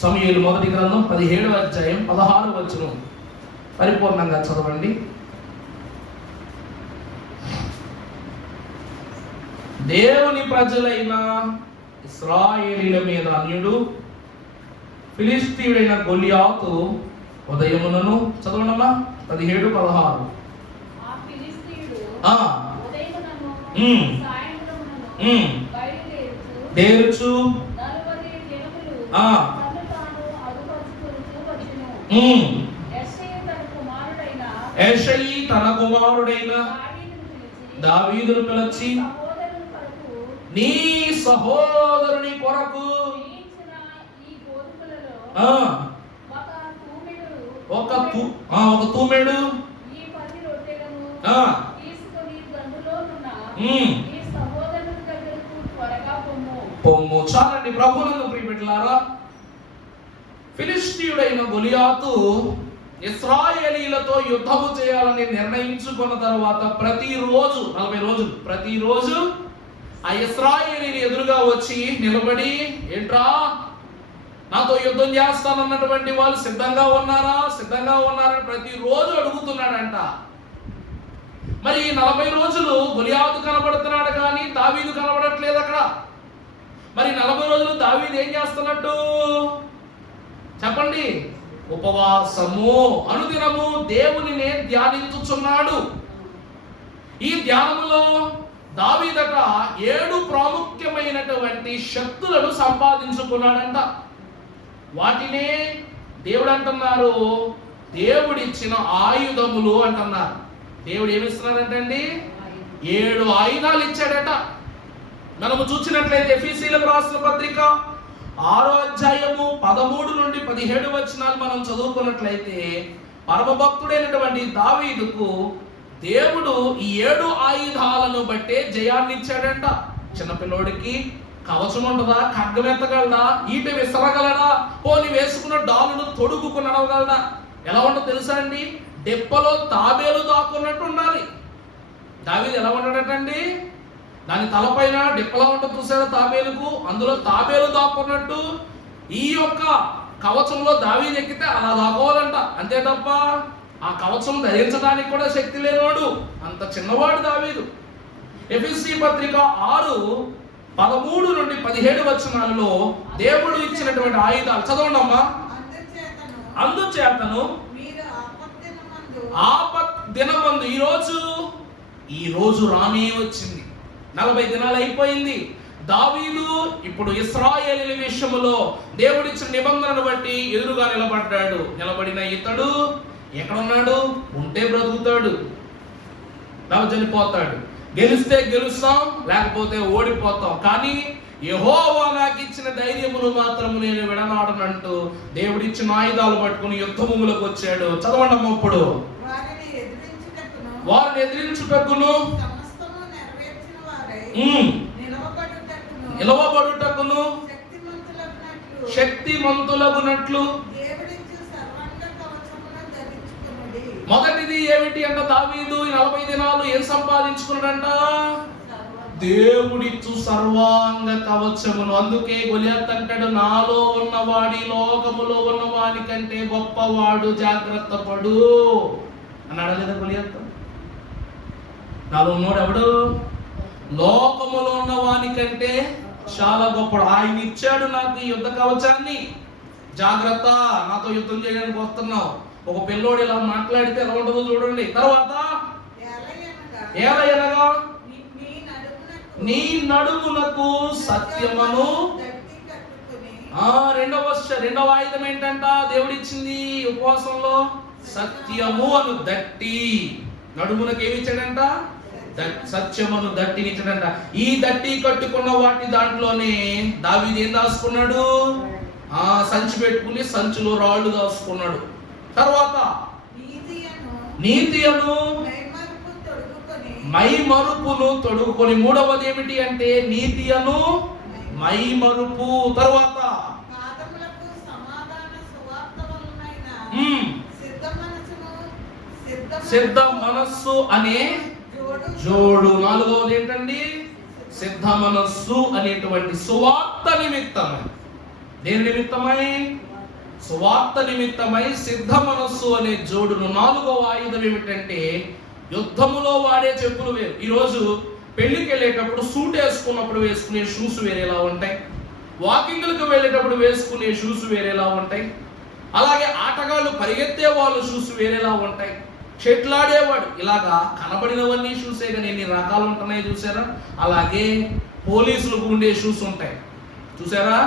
సమూయేలు మొదటి గ్రంథం 17వ అధ్యాయం 16వ వచనం పరిపూర్ణంగా చదవండి. దేవుని ప్రజలైన ఇశ్రాయేలీల మీద అన్యుడు ఫిలిష్తీయుడైన గొలియాతు ఉదయమునను చదవనమ్మా 17:16 ఆ ఫిలిష్తీయుడు ఆ ఉదయమునను సాయంత్రమునను బయటికి తేరుచు యెషయి తన కుమారుడైన దావీదును పిలిచి, నీ సహోదరుని కొరకు ఒక తూమెడు పొమ్ము. చాలండి ప్రభువులను ప్రియబిడ్డలారా, ఫిలిష్తీయుడైన గొలియాతు ఇశ్రాయేలీలతో యుద్ధము చేయాలని నిర్ణయించుకున్న తర్వాత ప్రతిరోజు 40 రోజులు ప్రతిరోజు ఆ ఇశ్రాయేలీలు ఎదురుగా వచ్చి నిలబడి, ఏంట్రా నాతో యుద్ధం చేస్తానన్నటువంటి వాళ్ళు సిద్ధంగా ఉన్నారని ప్రతిరోజు అడుగుతున్నాడంట. మరి 40 రోజులు గొలియాతు కనబడుతున్నాడు కానీ దావీదు కనబడట్లేదు అక్కడ. మరి 40 రోజులు దావీదు ఏం చేస్తున్నట్టు చెప్పండి? ఉపవాసము, అనుదినము దేవునినే ధ్యానించుచున్నాడు. ఈ ధ్యానములో దావీదట 7 ప్రాముఖ్యమైనటువంటి శక్తులను సంపాదించుకున్నాడంట. వాటినే దేవుడు అంటున్నారు దేవుడిచ్చిన ఆయుధములు అంటున్నారు. దేవుడు ఏమిస్తున్నాడంటండి? 7 ఆయుధాలు ఇచ్చాడట. మనము చూసినట్లయితే ఎఫెసీయులకు రాసిన పత్రిక 6వ అధ్యాయము 13 నుండి 17 వచనాలు మనం చదువుకున్నట్లయితే పరమభక్తుడైనటువంటి దావీదుకు దేవుడు ఈ 7 ఆయుధాలను బట్టే జయాన్ని ఇచ్చాడంట. చిన్నపిల్లోడికి కవచం ఉండదా? ఖడ్గం ఎత్తగలడా? ఈట విసరగలడా? పోని వేసుకున్న డాలును తొడుగుకు నడవగలడా? ఎలా ఉంటుందో తెలుసా అండి? దెప్పలో తాబేలు దాక్కున్నట్టు ఉండాలి. దావీదు ఎలా ఉంటాడటండి? దాని తలపైన డిప్పలా ఉంటుంది చూసారా తాబేలుకు, అందులో తాబేలు దాక్కున్నట్టు ఈ యొక్క కవచంలో దావీదు ఎక్కితే అలా దాక్కోవాలంట. అంతే తప్ప ఆ కవచం ధరించడానికి కూడా శక్తి లేనివాడు, అంత చిన్నవాడు దావీదు. ఎఫెసీ పత్రిక 6:13 నుండి 17 వచనాలలో దేవుడు ఇచ్చినటువంటి ఆయుధాలు చదవండి అమ్మా. అందుచేతను ఆపద్దినమందు ఈ రోజు రానే వచ్చింది. 40 దినాలు అయిపోయింది. దావీదు ఇప్పుడు ఇశ్రాయేలీయుల విషయంలో దేవుడిచ్చిన నిబంధనను బట్టి ఎదురుగా నిలబడ్డాడు. నిలబడిన ఇతడు ఎక్కడున్నాడు? ఉంటే బ్రతుకుతాడు, లేకపోతే చనిపోతాడు. గెలిస్తే గెలుస్తాం, లేకపోతే ఓడిపోతాం. కానీ యెహోవా నాకు ఇచ్చిన ధైర్యమును మాత్రము నేను విడనాడనంటూ దేవుడిచ్చిన ఆయుధాలు పట్టుకుని యుద్ధభూములకు వచ్చాడు. చదవండి అమ్మ. ఇప్పుడు వారిని ఎదిరించుటకును నిలవబడుటకును శక్తిమంతులగునట్లు. మొదటిది ఏమిటి అంట? దావీదు 40 దినాలు ఏం సంపాదించుకున్నాడంట? దేవుడిచ్చు సర్వాంగ కవచమును. అందుకే గొలియాతు అంటాడు, నాలో ఉన్నవాడి లోకములో ఉన్నవాడి కంటే గొప్పవాడు, జాగ్రత్త పడు అన్నాడు లేదా గొలియాతు? నాలో ఉన్నవాడు ఎవడు? లోకములో ఉన్నవాని కంటే చాలా గొప్పడు. ఆయన ఇచ్చాడు నాకు ఈ యుద్ధ కవచాన్ని. జాగ్రత్త, నాతో యుద్ధం చేయడానికి వస్తున్నావు. ఒక పిల్లోడు ఇలా మాట్లాడితే ఎలా ఉంటుందో చూడండి. తర్వాత ఏలయనగా నీ నడుమునకు సత్యమును. రెండవ ఆయుధం ఏంటంట దేవుడిచ్చింది ఉపవాసంలో? సత్యము అను దట్టి. నడుమునకు ఏమి ఇచ్చాడంట? సత్యమును దట్టిని ఇచ్చాడంట. ఈ దట్టి కట్టుకున్న వాటి దాంట్లోనే దావీదు ఏం దాచుకున్నాడు? సంచి పెట్టుకుని సంచిలో రాళ్ళు దాచుకున్నాడు. తర్వాత నీతియను మైమరుపును తొడుగుకొని. మూడవది ఏమిటి అంటే నీతియను మైమరుపు. తర్వాత సిద్ధ మనస్సు అనే జోడు. నాలుగవది ఏంటండి? సిద్ధ మనస్సు అనేటువంటి సువార్త నిమిత్తమై. దేని నిమిత్తమై? సువార్త నిమిత్తమై సిద్ధ మనస్సు అనే జోడును. 4వ ఆయుధం ఏమిటంటే యుద్ధములో వాడే చెప్పులు వేరు. ఈరోజు పెళ్లికి వెళ్ళేటప్పుడు సూట్ వేసుకున్నప్పుడు వేసుకునే షూస్ వేరేలా ఉంటాయి. వాకింగ్లకు వెళ్ళేటప్పుడు వేసుకునే షూస్ వేరేలా ఉంటాయి. అలాగే ఆటగాళ్ళు పరిగెత్తే వాళ్ళు షూస్ వేరేలా ఉంటాయి. చెట్లాడేవాడు ఇలాగా కనబడినవన్నీ షూసే కానీ ఎన్ని రకాలు ఉంటున్నాయి చూసారా? అలాగే పోలీసులకు ఉండే షూస్ ఉంటాయి. చూసారా,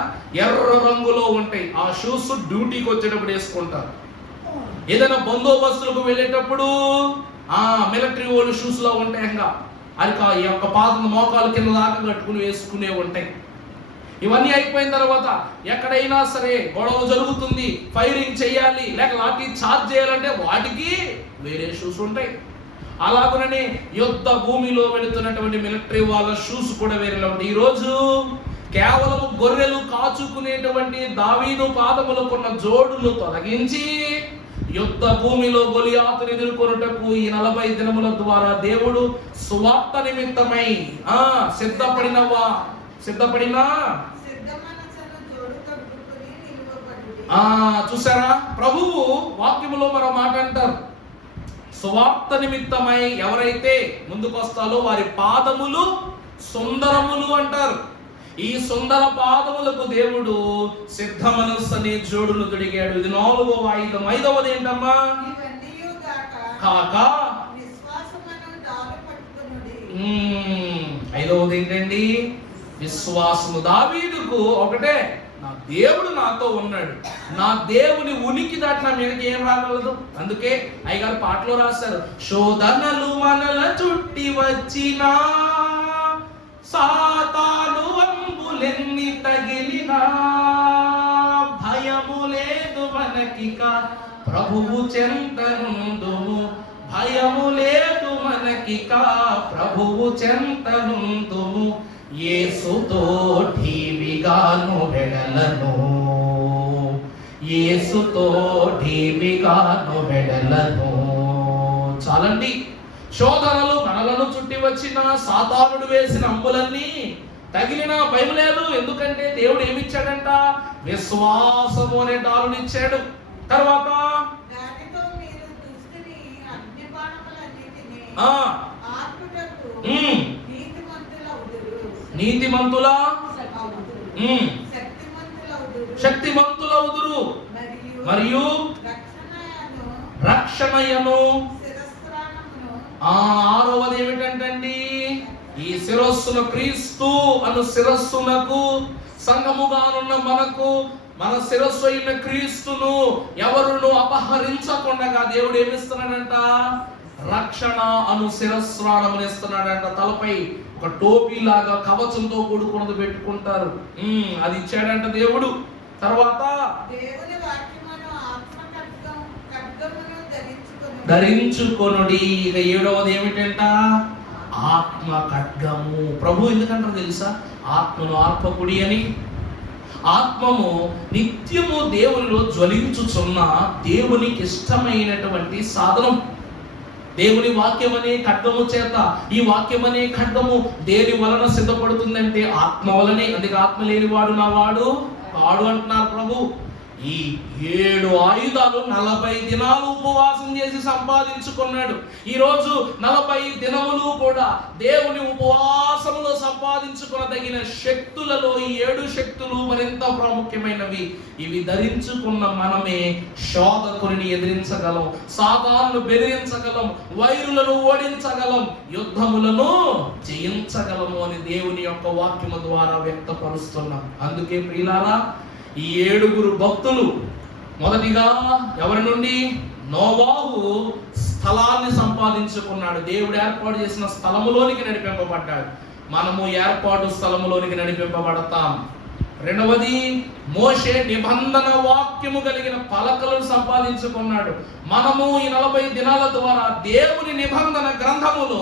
ఎర్ర రంగులో ఉంటాయి. ఆ షూస్ డ్యూటీకి వచ్చేటప్పుడు వేసుకుంటారు. ఏదైనా బందోబస్తులకు వెళ్ళేటప్పుడు మిలిటరీ వాళ్ళు షూస్ లో ఉంటాయి. ఇంకా అది ఈ యొక్క పాదం మోకాలు కింద దాకా కట్టుకుని వేసుకునే ఉంటాయి. ఇవన్నీ అయిపోయిన తర్వాత ఎక్కడైనా సరే గొడవ జరుగుతుంది, ఫైరింగ్ చేయాలి, లేక లాఠీ చార్జ్ చేయాలంటే వాటికి వేరే షూస్ ఉంటాయి. అలాగనే యుద్ధ భూమిలో వెళుతున్నటువంటి మిలిటరీ వాళ్ళ షూస్ కూడా వేరేలా ఉంటాయి. ఈరోజు కేవలం గొర్రెలు కాచుకునేటువంటి దావీదు పాదములకున్న జోడును తొలగించి యుద్ధ భూమిలో గొలియాతును ఎదుర్కొనుటకు ఈ 40 దినముల ద్వారా దేవుడు సువార్త నిమిత్తమై సిద్ధపడిన చూసారా, ప్రభువు వాక్యములో మరో మాట అంటారు, సువార్త నిమిత్తమై ఎవరైతే ముందుకొస్తారో వారి పాదములు సుందరములు అంటారు. ఈ సుందర పాదములకు దేవుడు సిద్ధ మనస్సు అనే జోడును తొడిగాడు. ఇది 4వ ఆయుధం. 5వది ఏంటమ్మా? కాక 5వది ఏంటండి? విశ్వాసము. దావీదుకు ఒకటే, నా దేవుడు నాతో ఉన్నాడు, నా దేవుని ఉనికి దాటి నా మీదకి ఏం రాగలదు. అందుకే అయ్యగారు పాటలో రాశారు, శోధనలు మనల చుట్టి వచ్చినా, సాతాను అంబులెన్ని తగిలినా, భయము లేదు మనకిక ప్రభువు చెంతనుందుము, భయము లేదు మనకిక ప్రభువు చెంతనుందుము, యేసుతో ఢీవిగాను వెడలను, యేసుతో ఢీవిగాను వెడలను. చాలండి. శోధనలు మనలను చుట్టి వచ్చిన, సాతానుడు వేసిన అంబులన్నీ తగిలినా భయం లేదు. ఎందుకంటే దేవుడు ఏమిచ్చాడంట? విశ్వాసము అనే డాలునిచ్చాడు. తర్వాత నీతిమంతుల శక్తిమంతులవుదురు మరియు రక్షణయను. 6వది ఏమిటంటండి? ఈ శిరస్సును క్రీస్తు అను శిరస్సునకు సంఘముగానున్న మనకు, మన శిరస్సు అయిన క్రీస్తును ఎవరును అపహరించకుండా దేవుడు ఏమిస్తున్నాడంట? రక్షణ అను శిరస్రాణమును ఇస్తున్నాడంట. తలపై ఒక టోపీ లాగా కవచంతో కూడుకున్నది పెట్టుకుంటారు, అది ఇచ్చాడంట దేవుడు. తర్వాత ధరించుకొనుడి. ఇక 7వది ఏమిటంట? ఆత్మ ఖడ్గము. ప్రభు ఎందుకంటారు తెలుసా? ఆత్మను ఆర్పకుడి అని. ఆత్మము నిత్యము దేవునిలో జ్వలించుచున్న దేవునికి ఇష్టమైనటువంటి సాధనం. దేవుని వాక్యం అనే ఖడ్గము చేత, ఈ వాక్యం అనే ఖడ్గము దేని వలన సిద్ధపడుతుందంటే ఆత్మ వలనే. అందుకే ఆత్మ లేనివాడు నా వాడు కాడు అంటున్నారు ప్రభు. ఈ 7 ఆయుధాలు 40 దినాలు ఉపవాసం చేసి సంపాదించుకున్నాడు. ఈరోజు 40 దినములు కూడా దేవుని ఉపవాసములో సంపాదించుకునదగిన శక్తులలో ఈ 7 శక్తులు మరింత ప్రాముఖ్యమైనవి. ఇవి ధరించుకున్న మనమే శోధకుని ఎదిరించగలం, సాతానును బెదిరించగలం, వైరులను ఓడించగలం, యుద్ధములను జయించగలము అని దేవుని యొక్క వాక్యము ద్వారా వ్యక్తపరుస్తున్నాం. అందుకే ప్రియులారా, ఈ 7 భక్తులు మొదటిగా ఎవరి నుండి? నోవాహు స్థలాన్ని సంపాదించుకున్నాడు. దేవుడు ఏర్పాటు చేసిన స్థలములోనికి నడిపింపబడ్డాడు. మనము ఏర్పాటు స్థలములోనికి నడిపింపబడతాం. 2వది, మోషే నిబంధన వాక్యము కలిగిన పలకలను సంపాదించుకున్నాడు. మనము ఈ 40 దినాల ద్వారా దేవుని నిబంధన గ్రంథములో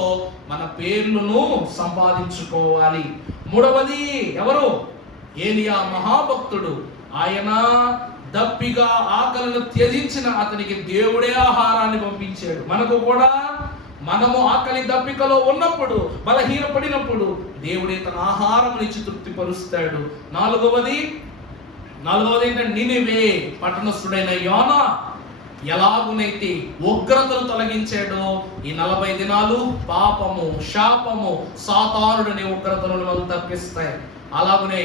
మన పేర్లను సంపాదించుకోవాలి. 3వది ఎవరు? ఏలియా మహాభక్తుడు. ఆయన దప్పిగా ఆకలిని త్యజించిన అతనికి దేవుడే ఆహారాన్ని పంపించాడు. మనకు కూడా మనము ఆకలి దప్పికలో ఉన్నప్పుడు, బలహీనపడినప్పుడు దేవుడే తన ఆహారం ఇచ్చి తృప్తిపరుస్తాడు. 4వది ఏంటంటే నినివే పట్టణస్థుడైన యోనా ఎలాగునైతే ఉగ్రతను తొలగించాడో, ఈ 40 దినాలు పాపము, శాపము, సాతానుడనే ఉగ్రతను మనం తప్పిస్తాయి. అలాగనే